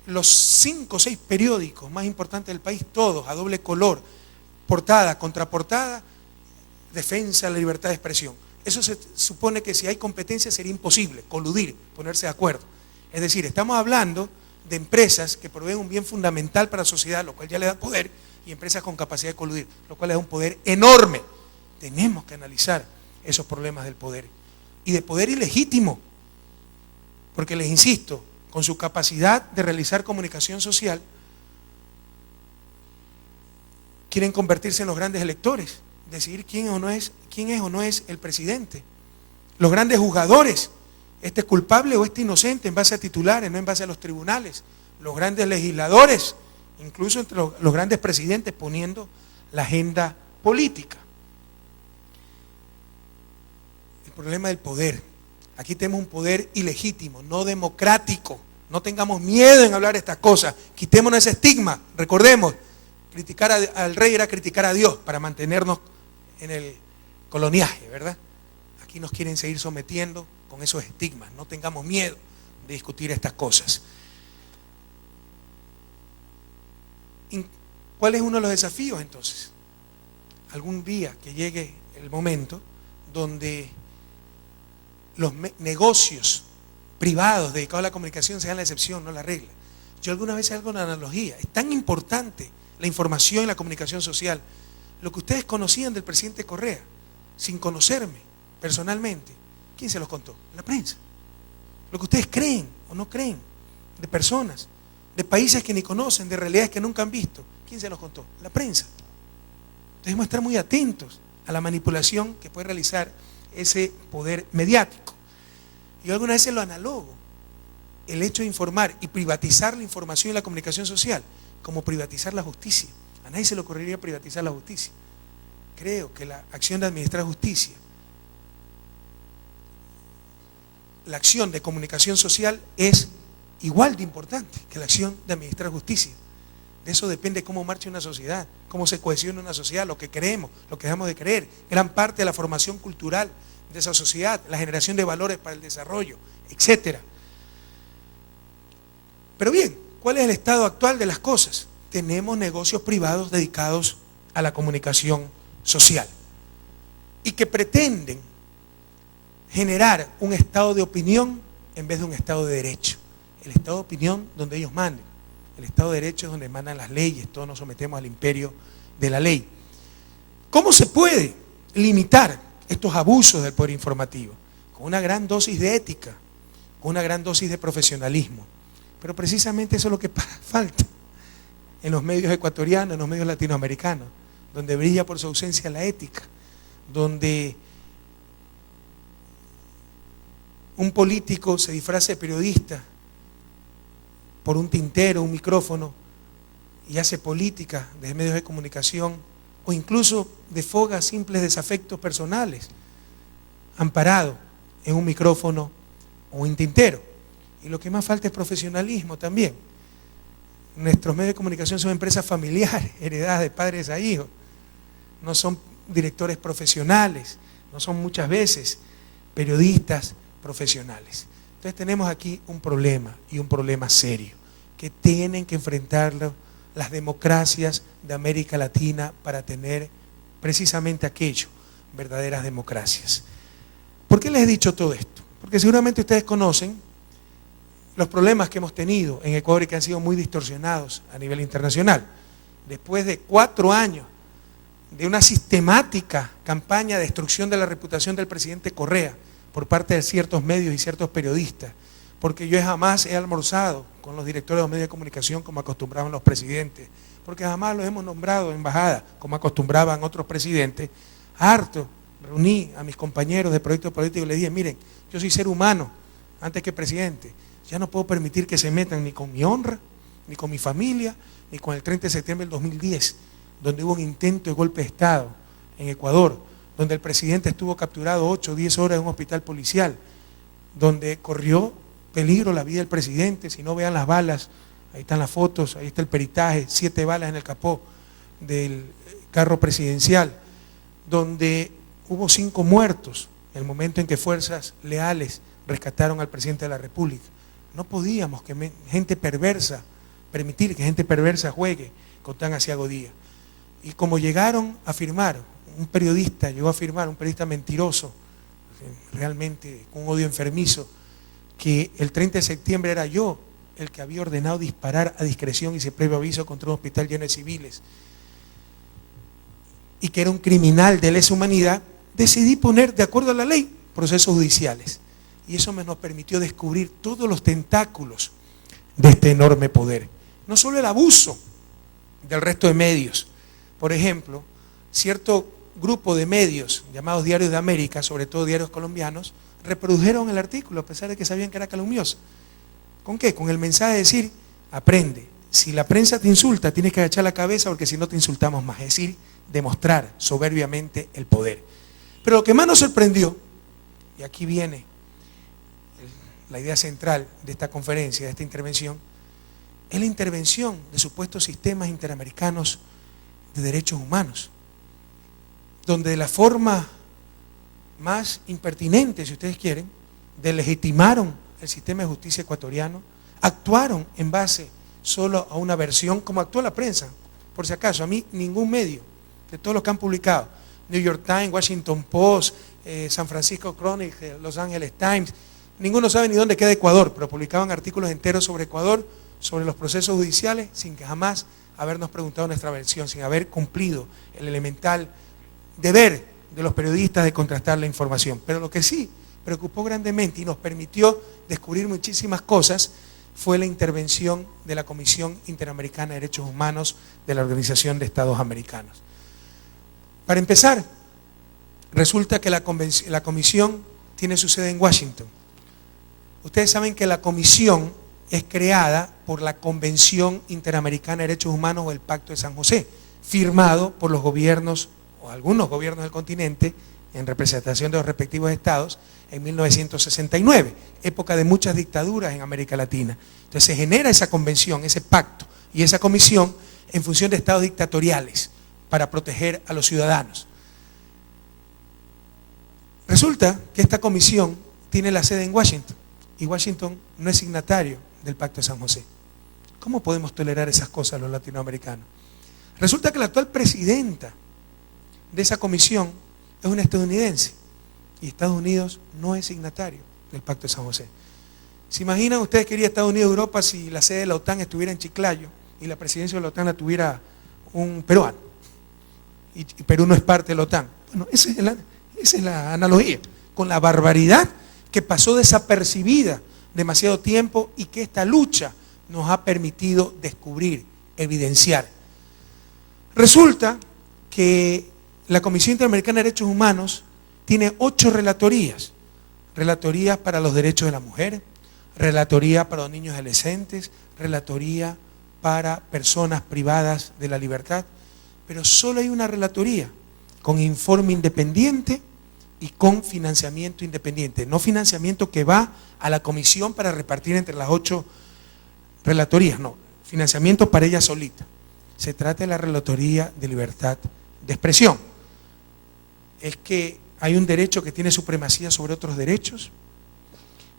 los 5 o 6 periódicos más importantes del país, todos a doble color, portada, contraportada, defensa de la libertad de expresión. Eso se supone que si hay competencia sería imposible, coludir, ponerse de acuerdo. Es decir, estamos hablando de empresas que proveen un bien fundamental para la sociedad, lo cual ya le da poder, y empresas con capacidad de coludir, lo cual le da un poder enorme. Tenemos que analizar esos problemas del poder, y de poder ilegítimo, porque les insisto, con su capacidad de realizar comunicación social, quieren convertirse en los grandes electores, decidir quién es o no es el presidente. Los grandes juzgadores, este es culpable o este inocente en base a titulares, no en base a los tribunales. Los grandes legisladores, incluso entre los grandes presidentes, poniendo la agenda política. El problema del poder. Aquí tenemos un poder ilegítimo, no democrático. No tengamos miedo en hablar estas cosas. Quitémonos ese estigma. Recordemos, criticar al rey era criticar a Dios para mantenernos en el coloniaje, ¿verdad? Aquí nos quieren seguir sometiendo con esos estigmas. No tengamos miedo de discutir estas cosas. ¿Cuál es uno de los desafíos entonces? Algún día que llegue el momento donde los negocios privados dedicados a la comunicación sean la excepción, no la regla. Yo alguna vez hago una analogía. Es tan importante la información y la comunicación social. Lo que ustedes conocían del presidente Correa, sin conocerme personalmente, ¿quién se los contó? La prensa. Lo que ustedes creen o no creen de personas, de países que ni conocen, de realidades que nunca han visto, ¿quién se los contó? La prensa. Entonces debemos estar muy atentos a la manipulación que puede realizar ese poder mediático. Yo alguna vez lo analogo, el hecho de informar y privatizar la información y la comunicación social, como privatizar la justicia. A nadie se le ocurriría privatizar la justicia. Creo que la acción de administrar justicia la acción de comunicación social es igual de importante que la acción de administrar justicia. De eso depende cómo marcha una sociedad, cómo se cohesiona una sociedad, lo que creemos, lo que dejamos de creer. Gran parte de la formación cultural de esa sociedad, la generación de valores para el desarrollo, etc. Pero bien, ¿cuál es el estado actual de las cosas? Tenemos negocios privados dedicados a la comunicación social y que pretenden generar un estado de opinión en vez de un estado de derecho. El estado de opinión donde ellos manden. El estado de derecho es donde mandan las leyes, todos nos sometemos al imperio de la ley. ¿Cómo se puede limitar estos abusos del poder informativo? Con una gran dosis de ética, con una gran dosis de profesionalismo. Pero precisamente eso es lo que falta en los medios ecuatorianos, en los medios latinoamericanos, donde brilla por su ausencia la ética, donde un político se disfraza de periodista por un tintero, un micrófono, y hace política desde medios de comunicación, o incluso desfoga simples desafectos personales, amparado en un micrófono o un tintero. Y lo que más falta es profesionalismo también. Nuestros medios de comunicación son empresas familiares, heredadas de padres a hijos. No son directores profesionales, no son muchas veces periodistas profesionales. Entonces tenemos aquí un problema, y un problema serio, que tienen que enfrentarlo las democracias de América Latina para tener precisamente aquello, verdaderas democracias. ¿Por qué les he dicho todo esto? Porque seguramente ustedes conocen los problemas que hemos tenido en Ecuador y que han sido muy distorsionados a nivel internacional. Después de 4 años de una sistemática campaña de destrucción de la reputación del presidente Correa por parte de ciertos medios y ciertos periodistas, porque yo jamás he almorzado con los directores de los medios de comunicación como acostumbraban los presidentes, porque jamás los hemos nombrado en embajada como acostumbraban otros presidentes. Harto, reuní a mis compañeros de proyectos políticos y les dije, miren, yo soy ser humano antes que presidente, ya no puedo permitir que se metan ni con mi honra, ni con mi familia, ni con el 30 de septiembre del 2010, donde hubo un intento de golpe de Estado en Ecuador, donde el presidente estuvo capturado 8 o 10 horas en un hospital policial, donde corrió peligro la vida del presidente. Si no, vean las balas, ahí están las fotos, ahí está el peritaje, 7 balas en el capó del carro presidencial, donde hubo 5 muertos en el momento en que fuerzas leales rescataron al presidente de la República. No podíamos que gente perversa, permitir que gente perversa juegue con tan aciago día. Y como llegaron a afirmar, un periodista llegó a afirmar, un periodista mentiroso, realmente con un odio enfermizo, que el 30 de septiembre era yo el que había ordenado disparar a discreción y sin previo aviso contra un hospital lleno de civiles, y que era un criminal de lesa humanidad, decidí poner, de acuerdo a la ley, procesos judiciales. Y eso nos permitió descubrir todos los tentáculos de este enorme poder. No solo el abuso del resto de medios. Por ejemplo, cierto grupo de medios llamados Diarios de América, sobre todo diarios colombianos, reprodujeron el artículo a pesar de que sabían que era calumnioso. ¿Con qué? Con el mensaje de decir, aprende, si la prensa te insulta tienes que agachar la cabeza porque si no te insultamos más. Es decir, demostrar soberbiamente el poder. Pero lo que más nos sorprendió, y aquí viene la idea central de esta conferencia, de esta intervención, es la intervención de supuestos sistemas interamericanos de derechos humanos, donde de la forma más impertinente, si ustedes quieren, deslegitimaron el sistema de justicia ecuatoriano, actuaron en base solo a una versión, como actuó la prensa. Por si acaso, a mí ningún medio, de todos los que han publicado, New York Times, Washington Post, San Francisco Chronicle, Los Angeles Times, ninguno sabe ni dónde queda Ecuador, pero publicaban artículos enteros sobre Ecuador, sobre los procesos judiciales, sin que jamás habernos preguntado nuestra versión, sin haber cumplido el elemental deber de los periodistas de contrastar la información. Pero lo que sí preocupó grandemente y nos permitió descubrir muchísimas cosas fue la intervención de la Comisión Interamericana de Derechos Humanos de la Organización de Estados Americanos. Para empezar, resulta que la comisión tiene su sede en Washington. Ustedes saben que la comisión es creada por la Convención Interamericana de Derechos Humanos o el Pacto de San José, firmado por los gobiernos o algunos gobiernos del continente en representación de los respectivos estados en 1969, época de muchas dictaduras en América Latina. Entonces se genera esa convención, ese pacto y esa comisión en función de estados dictatoriales para proteger a los ciudadanos. Resulta que esta comisión tiene la sede en Washington y Washington no es signatario del Pacto de San José. ¿Cómo podemos tolerar esas cosas los latinoamericanos? Resulta que la actual presidenta de esa comisión es una estadounidense y Estados Unidos no es signatario del Pacto de San José. ¿Se imaginan ustedes que iría Estados Unidos a Europa si la sede de la OTAN estuviera en Chiclayo y la presidencia de la OTAN la tuviera un peruano? Y Perú no es parte de la OTAN. Bueno, esa es la analogía, con la barbaridad que pasó desapercibida demasiado tiempo y que esta lucha nos ha permitido descubrir, evidenciar. Resulta que la Comisión Interamericana de Derechos Humanos tiene 8 relatorías. Relatorías para los derechos de la mujer, relatoría para los niños y adolescentes, relatoría para personas privadas de la libertad, pero solo hay una relatoría con informe independiente y con financiamiento independiente, no financiamiento que va a la comisión para repartir entre las 8 relatorías, no, financiamiento para ella solita. Se trata de la relatoría de libertad de expresión. Es que hay un derecho que tiene supremacía sobre otros derechos.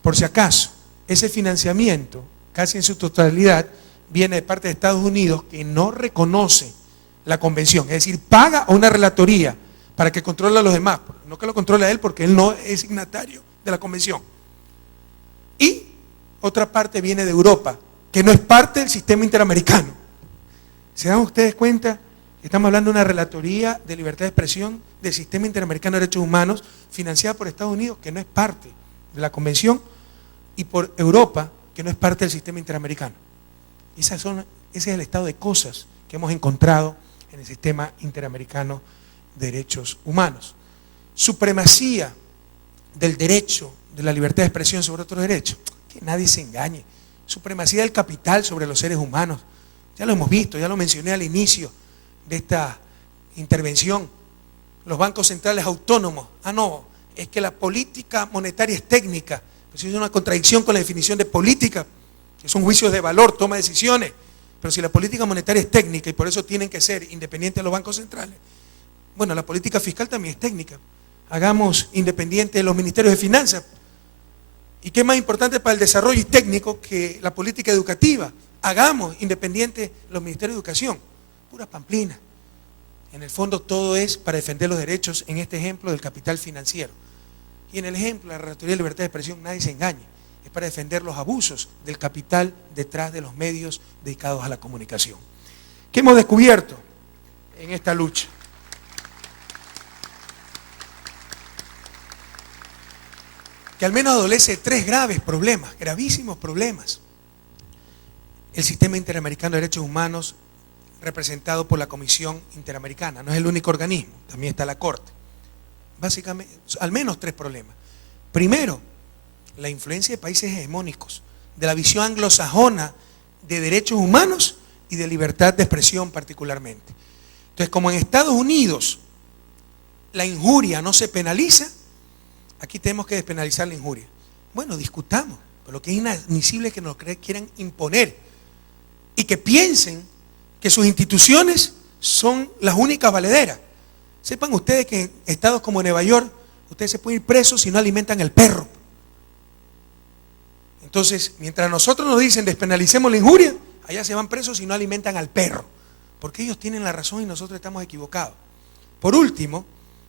Por si acaso, ese financiamiento, casi en su totalidad, viene de parte de Estados Unidos, que no reconoce la convención, es decir, paga a una relatoría para que controle a los demás, no que lo controle a él porque él no es signatario de la convención. Y otra parte viene de Europa, que no es parte del sistema interamericano. ¿Se dan ustedes cuenta? Estamos hablando de una relatoría de libertad de expresión del sistema interamericano de derechos humanos financiada por Estados Unidos, que no es parte de la convención, y por Europa, que no es parte del sistema interamericano. Ese es el estado de cosas que hemos encontrado en el sistema interamericano de derechos humanos. Supremacía del derecho de la libertad de expresión sobre otros derechos. Que nadie se engañe. Supremacía del capital sobre los seres humanos. Ya lo hemos visto, ya lo mencioné al inicio de esta intervención. Los bancos centrales autónomos. No, es que la política monetaria es técnica. Pues es una contradicción con la definición de política, que son juicios de valor, toma de decisiones. Pero si la política monetaria es técnica y por eso tienen que ser independientes de los bancos centrales, bueno, la política fiscal también es técnica. Hagamos independientes los ministerios de finanzas. ¿Y qué más importante para el desarrollo y técnico que la política educativa? Hagamos independientes los ministerios de educación. Pura pamplina. En el fondo todo es para defender los derechos, en este ejemplo, del capital financiero. Y en el ejemplo de la relatoría de libertad de expresión, nadie se engañe. Es para defender los abusos del capital detrás de los medios dedicados a la comunicación. ¿Qué hemos descubierto en esta lucha? Que al menos adolece de 3 graves problemas, gravísimos problemas. El sistema interamericano de derechos humanos, representado por la Comisión Interamericana, no es el único organismo, también está la Corte. Básicamente, al menos 3 problemas. Primero, la influencia de países hegemónicos, de la visión anglosajona de derechos humanos y de libertad de expresión particularmente. Entonces, como en Estados Unidos la injuria no se penaliza, aquí tenemos que despenalizar la injuria. Bueno, discutamos, pero lo que es inadmisible es que nos quieran imponer y que piensen que sus instituciones son las únicas valederas. Sepan ustedes que en estados como Nueva York, ustedes se pueden ir presos si no alimentan el perro. Entonces, mientras nosotros nos dicen despenalicemos la injuria, allá se van presos si no alimentan al perro, porque ellos tienen la razón y nosotros estamos equivocados. Por último,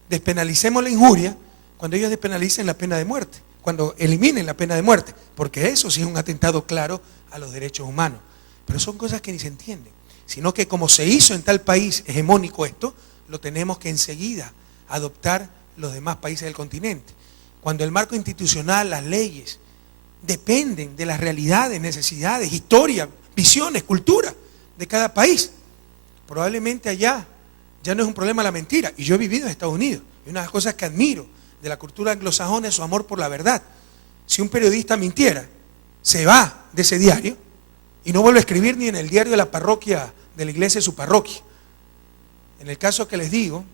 despenalicemos la injuria cuando ellos despenalicen la pena de muerte, cuando eliminen la pena de muerte, porque eso sí es un atentado claro a los derechos humanos. Pero son cosas que ni se entienden, sino que como se hizo en tal país hegemónico esto, lo tenemos que enseguida adoptar los demás países del continente. Cuando el marco institucional, las leyes, dependen de las realidades, necesidades, historia, visiones, cultura de cada país. Probablemente allá ya no es un problema la mentira, y yo he vivido en Estados Unidos, y una de las cosas que admiro de la cultura anglosajona es su amor por la verdad. Si un periodista mintiera, se va de ese diario y no vuelve a escribir ni en el diario de la parroquia, de la iglesia de su parroquia. En el caso que les digo,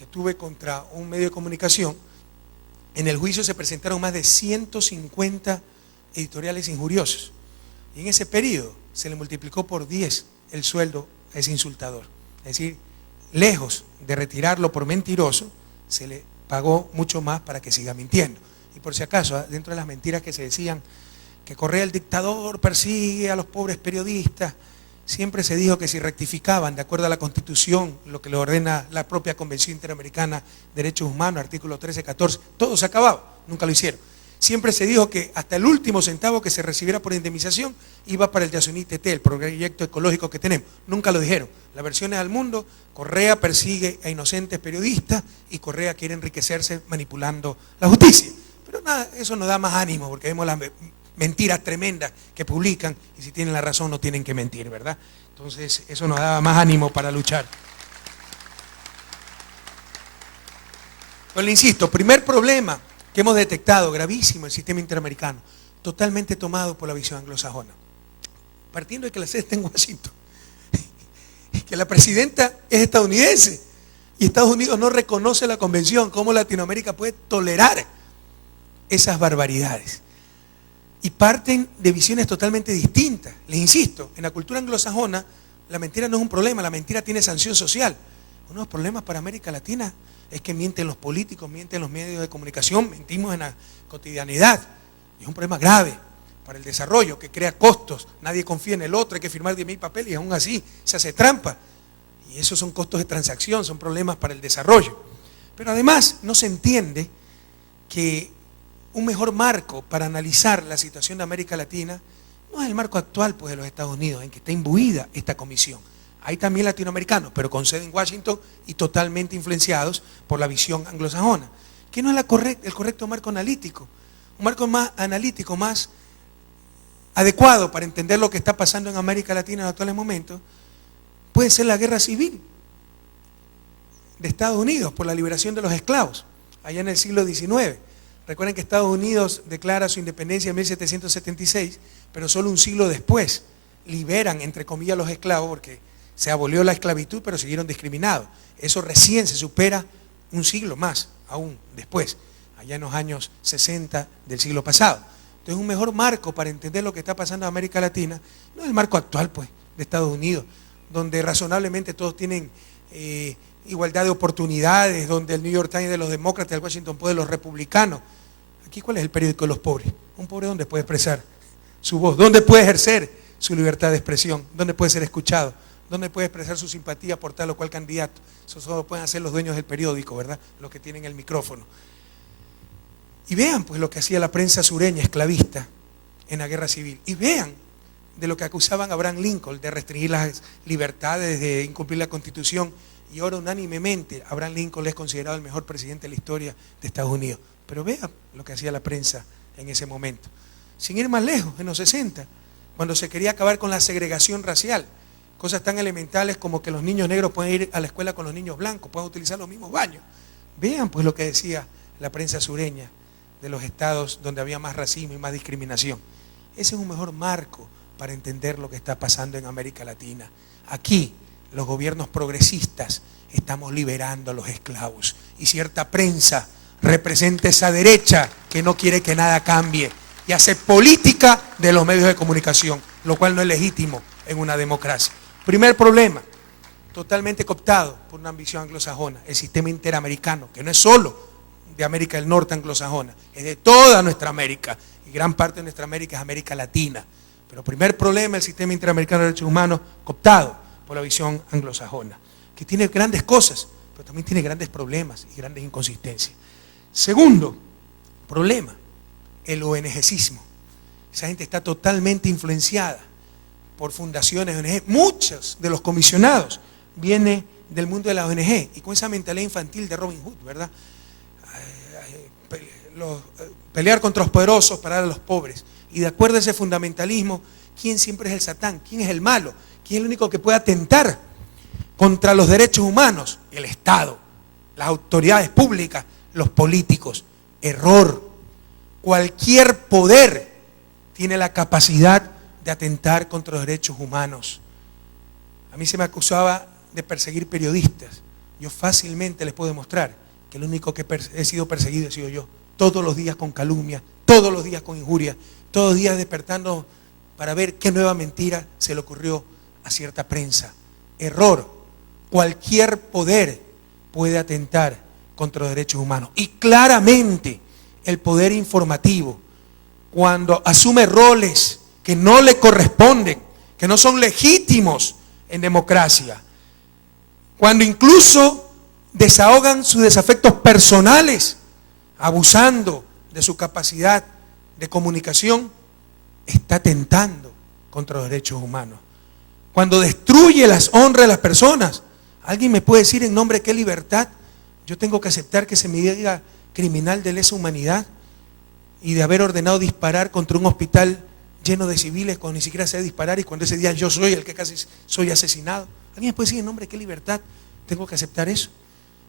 que tuve contra un medio de comunicación, en el juicio se presentaron más de 150 editoriales injuriosos. Y en ese periodo se le multiplicó por 10 el sueldo a ese insultador. Es decir, lejos de retirarlo por mentiroso, se le pagó mucho más para que siga mintiendo. Y por si acaso, dentro de las mentiras que se decían, que Correa el dictador persigue a los pobres periodistas, siempre se dijo que si rectificaban de acuerdo a la Constitución, lo que le ordena la propia Convención Interamericana de Derechos Humanos, artículo 13, 14, todo se acababa, nunca lo hicieron. Siempre se dijo que hasta el último centavo que se recibiera por indemnización iba para el Yasuní Teté, el proyecto ecológico que tenemos. Nunca lo dijeron. La versión es al mundo: Correa persigue a inocentes periodistas y Correa quiere enriquecerse manipulando la justicia. Pero nada, eso nos da más ánimo porque vemos las mentiras tremendas que publican y si tienen la razón no tienen que mentir, ¿verdad? Entonces eso nos da más ánimo para luchar. Pero le insisto, primer problema que hemos detectado, gravísimo, el sistema interamericano, totalmente tomado por la visión anglosajona. Partiendo de que la sede está en Washington, que la presidenta es estadounidense y Estados Unidos no reconoce la convención, ¿cómo Latinoamérica puede tolerar esas barbaridades? Y parten de visiones totalmente distintas. Les insisto, en la cultura anglosajona la mentira no es un problema, la mentira tiene sanción social. Uno de los problemas para América Latina es que mienten los políticos, mienten los medios de comunicación, mentimos en la cotidianidad. Y es un problema grave para el desarrollo, que crea costos. Nadie confía en el otro, hay que firmar 10.000 papeles y aún así se hace trampa. Y esos son costos de transacción, son problemas para el desarrollo. Pero además no se entiende que un mejor marco para analizar la situación de América Latina no es el marco actual pues, de los Estados Unidos, en que está imbuida esta comisión. Hay también latinoamericanos, pero con sede en Washington y totalmente influenciados por la visión anglosajona, que no es el correcto marco analítico. Un marco más analítico, más adecuado para entender lo que está pasando en América Latina en los actuales momentos, puede ser la guerra civil de Estados Unidos por la liberación de los esclavos, allá en el siglo XIX. Recuerden que Estados Unidos declara su independencia en 1776, pero solo un siglo después liberan, entre comillas, los esclavos, porque se abolió la esclavitud, pero siguieron discriminados. Eso recién se supera un siglo más, aún después, allá en los años 60 del siglo pasado. Entonces, un mejor marco para entender lo que está pasando en América Latina no es el marco actual, pues, de Estados Unidos, donde razonablemente todos tienen igualdad de oportunidades, donde el New York Times de los demócratas, el Washington Post de los republicanos. Aquí, ¿cuál es el periódico de los pobres? Un pobre donde puede expresar su voz, donde puede ejercer su libertad de expresión, donde puede ser escuchado, donde puede expresar su simpatía por tal o cual candidato. Eso solo pueden hacer los dueños del periódico, ¿verdad? Los que tienen el micrófono. Y vean pues lo que hacía la prensa sureña esclavista en la guerra civil. Y vean de lo que acusaban a Abraham Lincoln, de restringir las libertades, de incumplir la Constitución. Y ahora unánimemente Abraham Lincoln es considerado el mejor presidente de la historia de Estados Unidos. Pero vean lo que hacía la prensa en ese momento. Sin ir más lejos, en los 60, cuando se quería acabar con la segregación racial, cosas tan elementales como que los niños negros pueden ir a la escuela con los niños blancos, pueden utilizar los mismos baños. Vean pues lo que decía la prensa sureña de los estados donde había más racismo y más discriminación. Ese es un mejor marco para entender lo que está pasando en América Latina. Aquí, los gobiernos progresistas estamos liberando a los esclavos y cierta prensa representa esa derecha que no quiere que nada cambie y hace política de los medios de comunicación, lo cual no es legítimo en una democracia. Primer problema, totalmente cooptado por una ambición anglosajona, el sistema interamericano, que no es solo de América del Norte anglosajona, es de toda nuestra América, y gran parte de nuestra América es América Latina. Pero primer problema, el sistema interamericano de derechos humanos cooptado por la visión anglosajona, que tiene grandes cosas, pero también tiene grandes problemas y grandes inconsistencias. Segundo problema, el ONGcismo. Esa gente está totalmente influenciada por fundaciones ONG. Muchos de los comisionados vienen del mundo de la ONG y con esa mentalidad infantil de Robin Hood, ¿verdad? Pelear contra los poderosos para dar a los pobres. Y de acuerdo a ese fundamentalismo, ¿quién siempre es el Satán? ¿Quién es el malo? ¿Quién es el único que puede atentar contra los derechos humanos? El Estado, las autoridades públicas, los políticos. Error. Cualquier poder tiene la capacidad de atentar contra los derechos humanos. A mí se me acusaba de perseguir periodistas. yo fácilmente les puedo demostrar que el único que he sido perseguido he sido yo. Todos los días con calumnia, todos los días con injuria, todos los días despertando para ver qué nueva mentira se le ocurrió a cierta prensa. Error. Cualquier poder puede atentar contra los derechos humanos. Y claramente el poder informativo, cuando asume roles que no le corresponden, que no son legítimos en democracia, cuando incluso desahogan sus desafectos personales, abusando de su capacidad de comunicación, está atentando contra los derechos humanos. Cuando destruye las honras de las personas, ¿alguien me puede decir en nombre de qué libertad yo tengo que aceptar que se me diga criminal de lesa humanidad y de haber ordenado disparar contra un hospital lleno de civiles cuando ni siquiera sé disparar y cuando ese día yo soy el que casi soy asesinado? ¿Alguien me puede decir en nombre de qué libertad tengo que aceptar eso?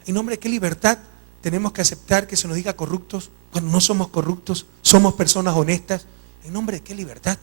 ¿En nombre de qué libertad tenemos que aceptar que se nos diga corruptos cuando no somos corruptos, somos personas honestas? ¿En nombre de qué libertad?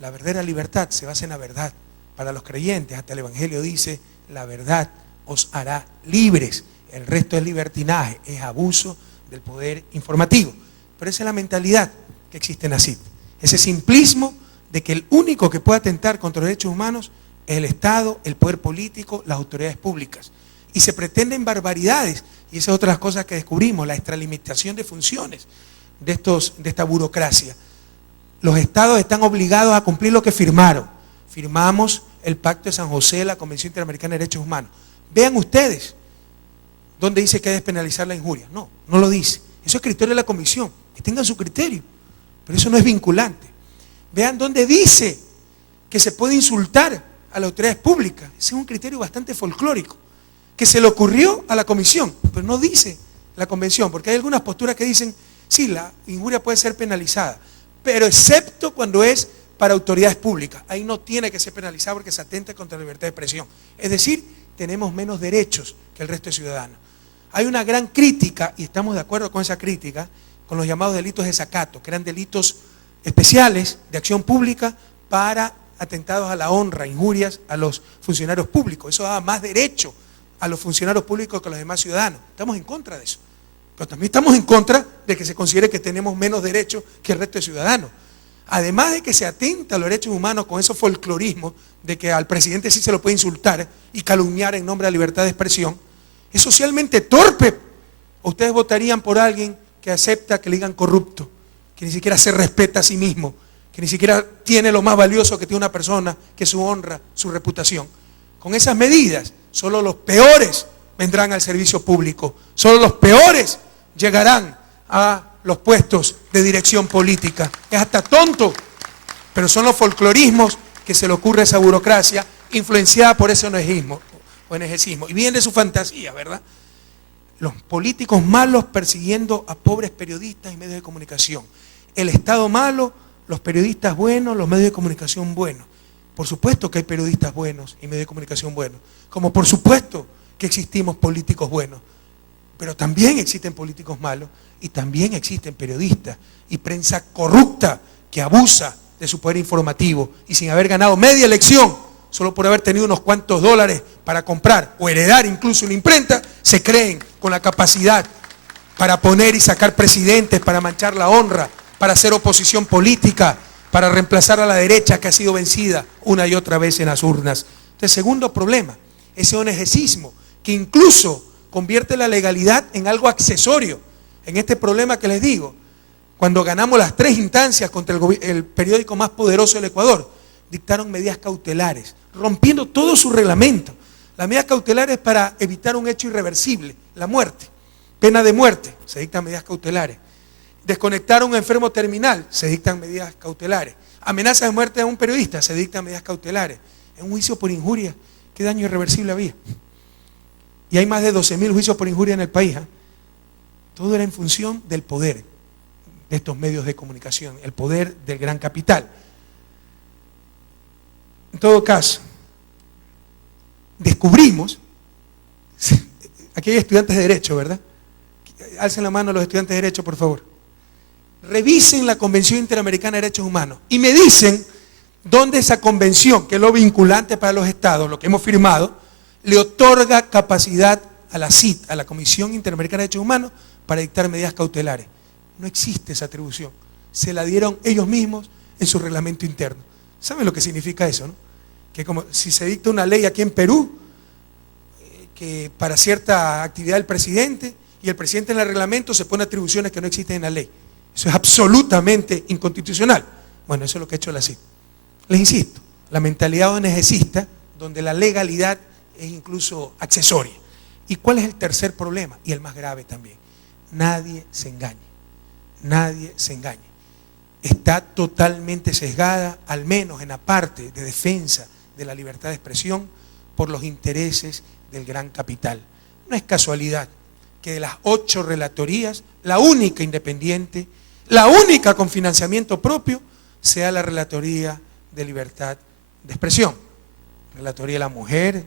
La verdadera libertad se basa en la verdad. Para los creyentes, hasta el Evangelio dice, la verdad os hará libres. El resto es libertinaje, es abuso del poder informativo. Pero esa es la mentalidad que existe en la CID. Ese simplismo de que el único que puede atentar contra los derechos humanos es el Estado, el poder político, las autoridades públicas. Y se pretenden barbaridades, y esa es otra de las cosas que descubrimos, la extralimitación de funciones de esta burocracia. Los estados están obligados a cumplir lo que firmaron. Firmamos el Pacto de San José, la Convención Interamericana de Derechos Humanos. Vean ustedes dónde dice que hay que despenalizar la injuria. No, no lo dice. Eso es criterio de la Comisión. Que tengan su criterio, pero eso no es vinculante. Vean dónde dice que se puede insultar a las autoridades públicas. Ese es un criterio bastante folclórico, que se le ocurrió a la Comisión, pero no dice la Convención, porque hay algunas posturas que dicen, sí, la injuria puede ser penalizada, pero excepto cuando es para autoridades públicas. Ahí no tiene que ser penalizado porque se atenta contra la libertad de expresión. Es decir, tenemos menos derechos que el resto de ciudadanos. Hay una gran crítica, y estamos de acuerdo con esa crítica, con los llamados delitos de desacato, que eran delitos especiales de acción pública para atentados a la honra, injurias a los funcionarios públicos. Eso daba más derecho a los funcionarios públicos que a los demás ciudadanos. Estamos en contra de eso. Pero también estamos en contra de que se considere que tenemos menos derechos que el resto de ciudadanos. Además de que se atenta a los derechos humanos con esos folclorismos de que al presidente sí se lo puede insultar y calumniar en nombre de la libertad de expresión, es socialmente torpe. Ustedes votarían por alguien que acepta que le digan corrupto, que ni siquiera se respeta a sí mismo, que ni siquiera tiene lo más valioso que tiene una persona, que es su honra, su reputación. Con esas medidas, solo los peores vendrán al servicio público, solo los peores llegarán a los puestos de dirección política. Es hasta tonto, pero son los folclorismos que se le ocurre a esa burocracia influenciada por ese ONGismo. Y viene de su fantasía, ¿verdad? Los políticos malos persiguiendo a pobres periodistas y medios de comunicación. El Estado malo, los periodistas buenos, los medios de comunicación buenos. Por supuesto que hay periodistas buenos y medios de comunicación buenos, como por supuesto que existimos políticos buenos, pero también existen políticos malos y también existen periodistas y prensa corrupta que abusa de su poder informativo y sin haber ganado media elección, solo por haber tenido unos cuantos dólares para comprar o heredar incluso una imprenta, se creen con la capacidad para poner y sacar presidentes, para manchar la honra, para hacer oposición política, para reemplazar a la derecha que ha sido vencida una y otra vez en las urnas. Entonces, segundo problema, ese ONGismo que incluso convierte la legalidad en algo accesorio. En este problema que les digo, cuando ganamos las 3 instancias contra el periódico más poderoso del Ecuador, dictaron medidas cautelares, rompiendo todo su reglamento. Las medidas cautelares para evitar un hecho irreversible, la muerte, pena de muerte, se dictan medidas cautelares. Desconectar a un enfermo terminal, se dictan medidas cautelares. Amenazas de muerte a un periodista, se dictan medidas cautelares. En un juicio por injuria, ¿qué daño irreversible había? Y hay más de 12.000 juicios por injuria en el país. Todo era en función del poder de estos medios de comunicación, el poder del gran capital. En todo caso, descubrimos, aquí hay estudiantes de Derecho, ¿verdad? Alcen la mano los estudiantes de Derecho, por favor. Revisen la Convención Interamericana de Derechos Humanos y me dicen dónde esa convención, que es lo vinculante para los estados, lo que hemos firmado, le otorga capacidad a la CID, a la Comisión Interamericana de Derechos Humanos, para dictar medidas cautelares. No existe esa atribución. Se la dieron ellos mismos en su reglamento interno. ¿Saben lo que significa eso, no? Que como si se dicta una ley aquí en Perú, que para cierta actividad del presidente, y el presidente en el reglamento se pone atribuciones que no existen en la ley. Eso es absolutamente inconstitucional. Bueno, eso es lo que ha hecho la CID. Les insisto, la mentalidad ONGcista, donde la legalidad es incluso accesoria. ¿Y cuál es el tercer problema? Y el más grave también. Nadie se engañe. Nadie se engañe. Está totalmente sesgada, al menos en la parte de defensa de la libertad de expresión, por los intereses del gran capital. No es casualidad que de las 8 relatorías, la única independiente, la única con financiamiento propio, sea la relatoría de libertad de expresión. Relatoría de la mujer,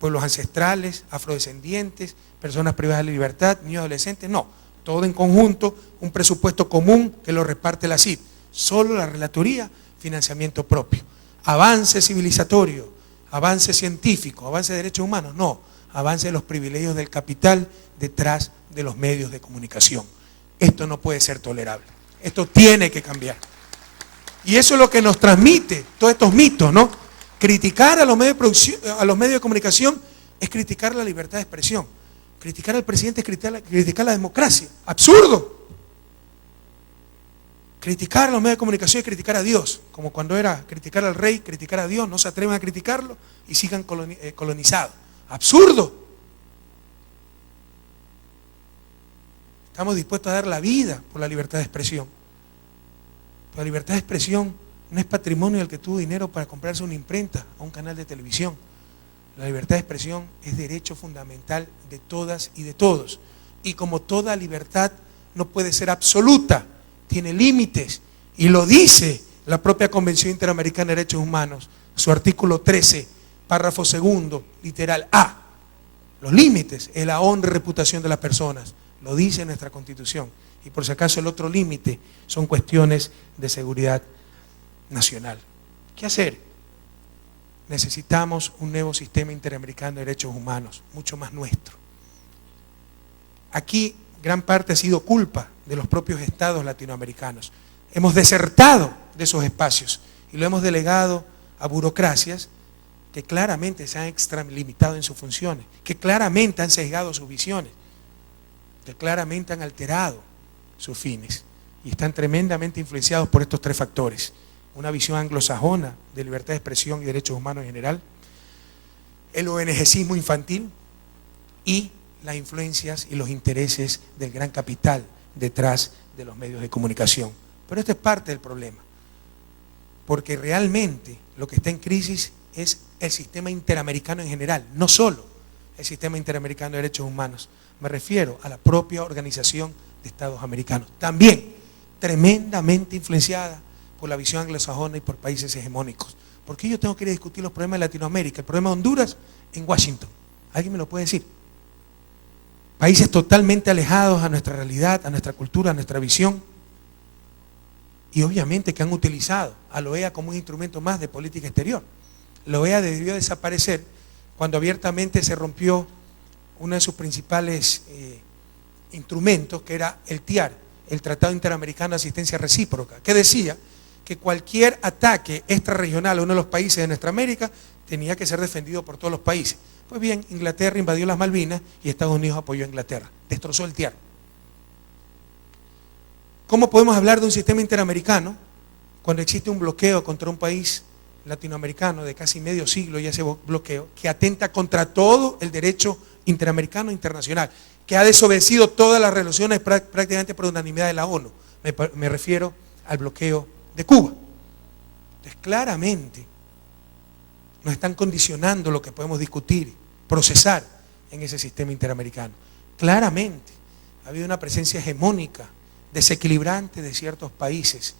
pueblos ancestrales, afrodescendientes, personas privadas de libertad, niños y adolescentes, no. Todo en conjunto, un presupuesto común que lo reparte la CID. Solo la relatoría, financiamiento propio. Avance civilizatorio, avance científico, avance de derechos humanos, no. Avance de los privilegios del capital detrás de los medios de comunicación. Esto no puede ser tolerable. Esto tiene que cambiar. Y eso es lo que nos transmite todos estos mitos, ¿no? Criticar a los medios de producción, a los medios de comunicación es criticar la libertad de expresión. Criticar al presidente es criticar la democracia. ¡Absurdo! Criticar a los medios de comunicación es criticar a Dios. Como cuando era criticar al rey, criticar a Dios, no se atreven a criticarlo y sigan colonizados. ¡Absurdo! Estamos dispuestos a dar la vida por la libertad de expresión. Pero la libertad de expresión no es patrimonio del que tuvo dinero para comprarse una imprenta o un canal de televisión. La libertad de expresión es derecho fundamental de todas y de todos. Y como toda libertad no puede ser absoluta, tiene límites. Y lo dice la propia Convención Interamericana de Derechos Humanos, su artículo 13, párrafo 2, literal A. Los límites es la honra y reputación de las personas. Lo dice nuestra Constitución. Y por si acaso el otro límite son cuestiones de seguridad nacional. ¿Qué hacer? Necesitamos un nuevo sistema interamericano de derechos humanos, mucho más nuestro. Aquí gran parte ha sido culpa de los propios estados latinoamericanos. Hemos desertado de esos espacios y lo hemos delegado a burocracias que claramente se han extralimitado en sus funciones, que claramente han sesgado sus visiones, que claramente han alterado sus fines y están tremendamente influenciados por estos 3 factores. Una visión anglosajona de libertad de expresión y derechos humanos en general, el ONGcismo infantil y las influencias y los intereses del gran capital detrás de los medios de comunicación. Pero esto es parte del problema, porque realmente lo que está en crisis es el sistema interamericano en general, no solo el sistema interamericano de derechos humanos, me refiero a la propia Organización de Estados Americanos, también tremendamente influenciada por la visión anglosajona y por países hegemónicos. ¿Por qué yo tengo que ir a discutir los problemas de Latinoamérica, el problema de Honduras en Washington? ¿Alguien me lo puede decir? Países totalmente alejados a nuestra realidad, a nuestra cultura, a nuestra visión, y obviamente que han utilizado a la OEA como un instrumento más de política exterior. La OEA debió desaparecer cuando abiertamente se rompió uno de sus principales instrumentos, que era el TIAR, el Tratado Interamericano de Asistencia Recíproca, que decía que cualquier ataque extrarregional a uno de los países de nuestra América tenía que ser defendido por todos los países. Pues bien, Inglaterra invadió las Malvinas y Estados Unidos apoyó a Inglaterra, destrozó el TIAR. ¿Cómo podemos hablar de un sistema interamericano cuando existe un bloqueo contra un país latinoamericano de casi medio siglo, ya ese bloqueo, que atenta contra todo el derecho interamericano e internacional, que ha desobedecido todas las resoluciones prácticamente por unanimidad de la ONU? Me refiero al bloqueo de Cuba. Entonces, claramente nos están condicionando lo que podemos discutir, procesar en ese sistema interamericano. Claramente ha habido una presencia hegemónica, desequilibrante de ciertos países,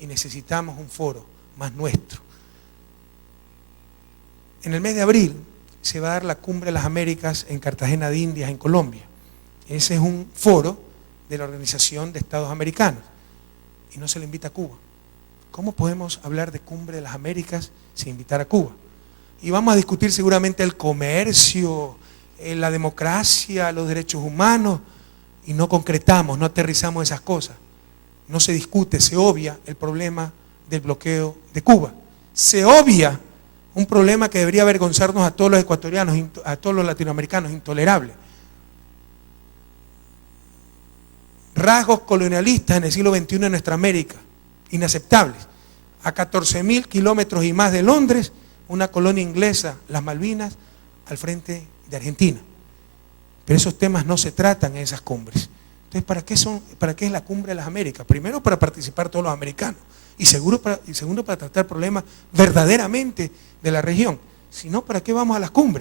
y necesitamos un foro más nuestro. En el mes de abril se va a dar la Cumbre de las Américas en Cartagena de Indias, en Colombia. Ese es un foro de la Organización de Estados Americanos y no se le invita a Cuba. ¿Cómo podemos hablar de Cumbre de las Américas sin invitar a Cuba? Y vamos a discutir seguramente el comercio, la democracia, los derechos humanos, y no concretamos, no aterrizamos esas cosas. No se discute, se obvia el problema del bloqueo de Cuba. Se obvia un problema que debería avergonzarnos a todos los ecuatorianos, a todos los latinoamericanos, intolerable. Rasgos colonialistas en el siglo XXI en nuestra América, inaceptables. A 14.000 kilómetros y más de Londres, una colonia inglesa, las Malvinas, al frente de Argentina. Pero esos temas no se tratan en esas cumbres. Entonces, ¿para qué es la cumbre de las Américas? Primero, para participar todos los americanos. Y segundo, para tratar problemas verdaderamente de la región. Si no, ¿para qué vamos a las cumbres?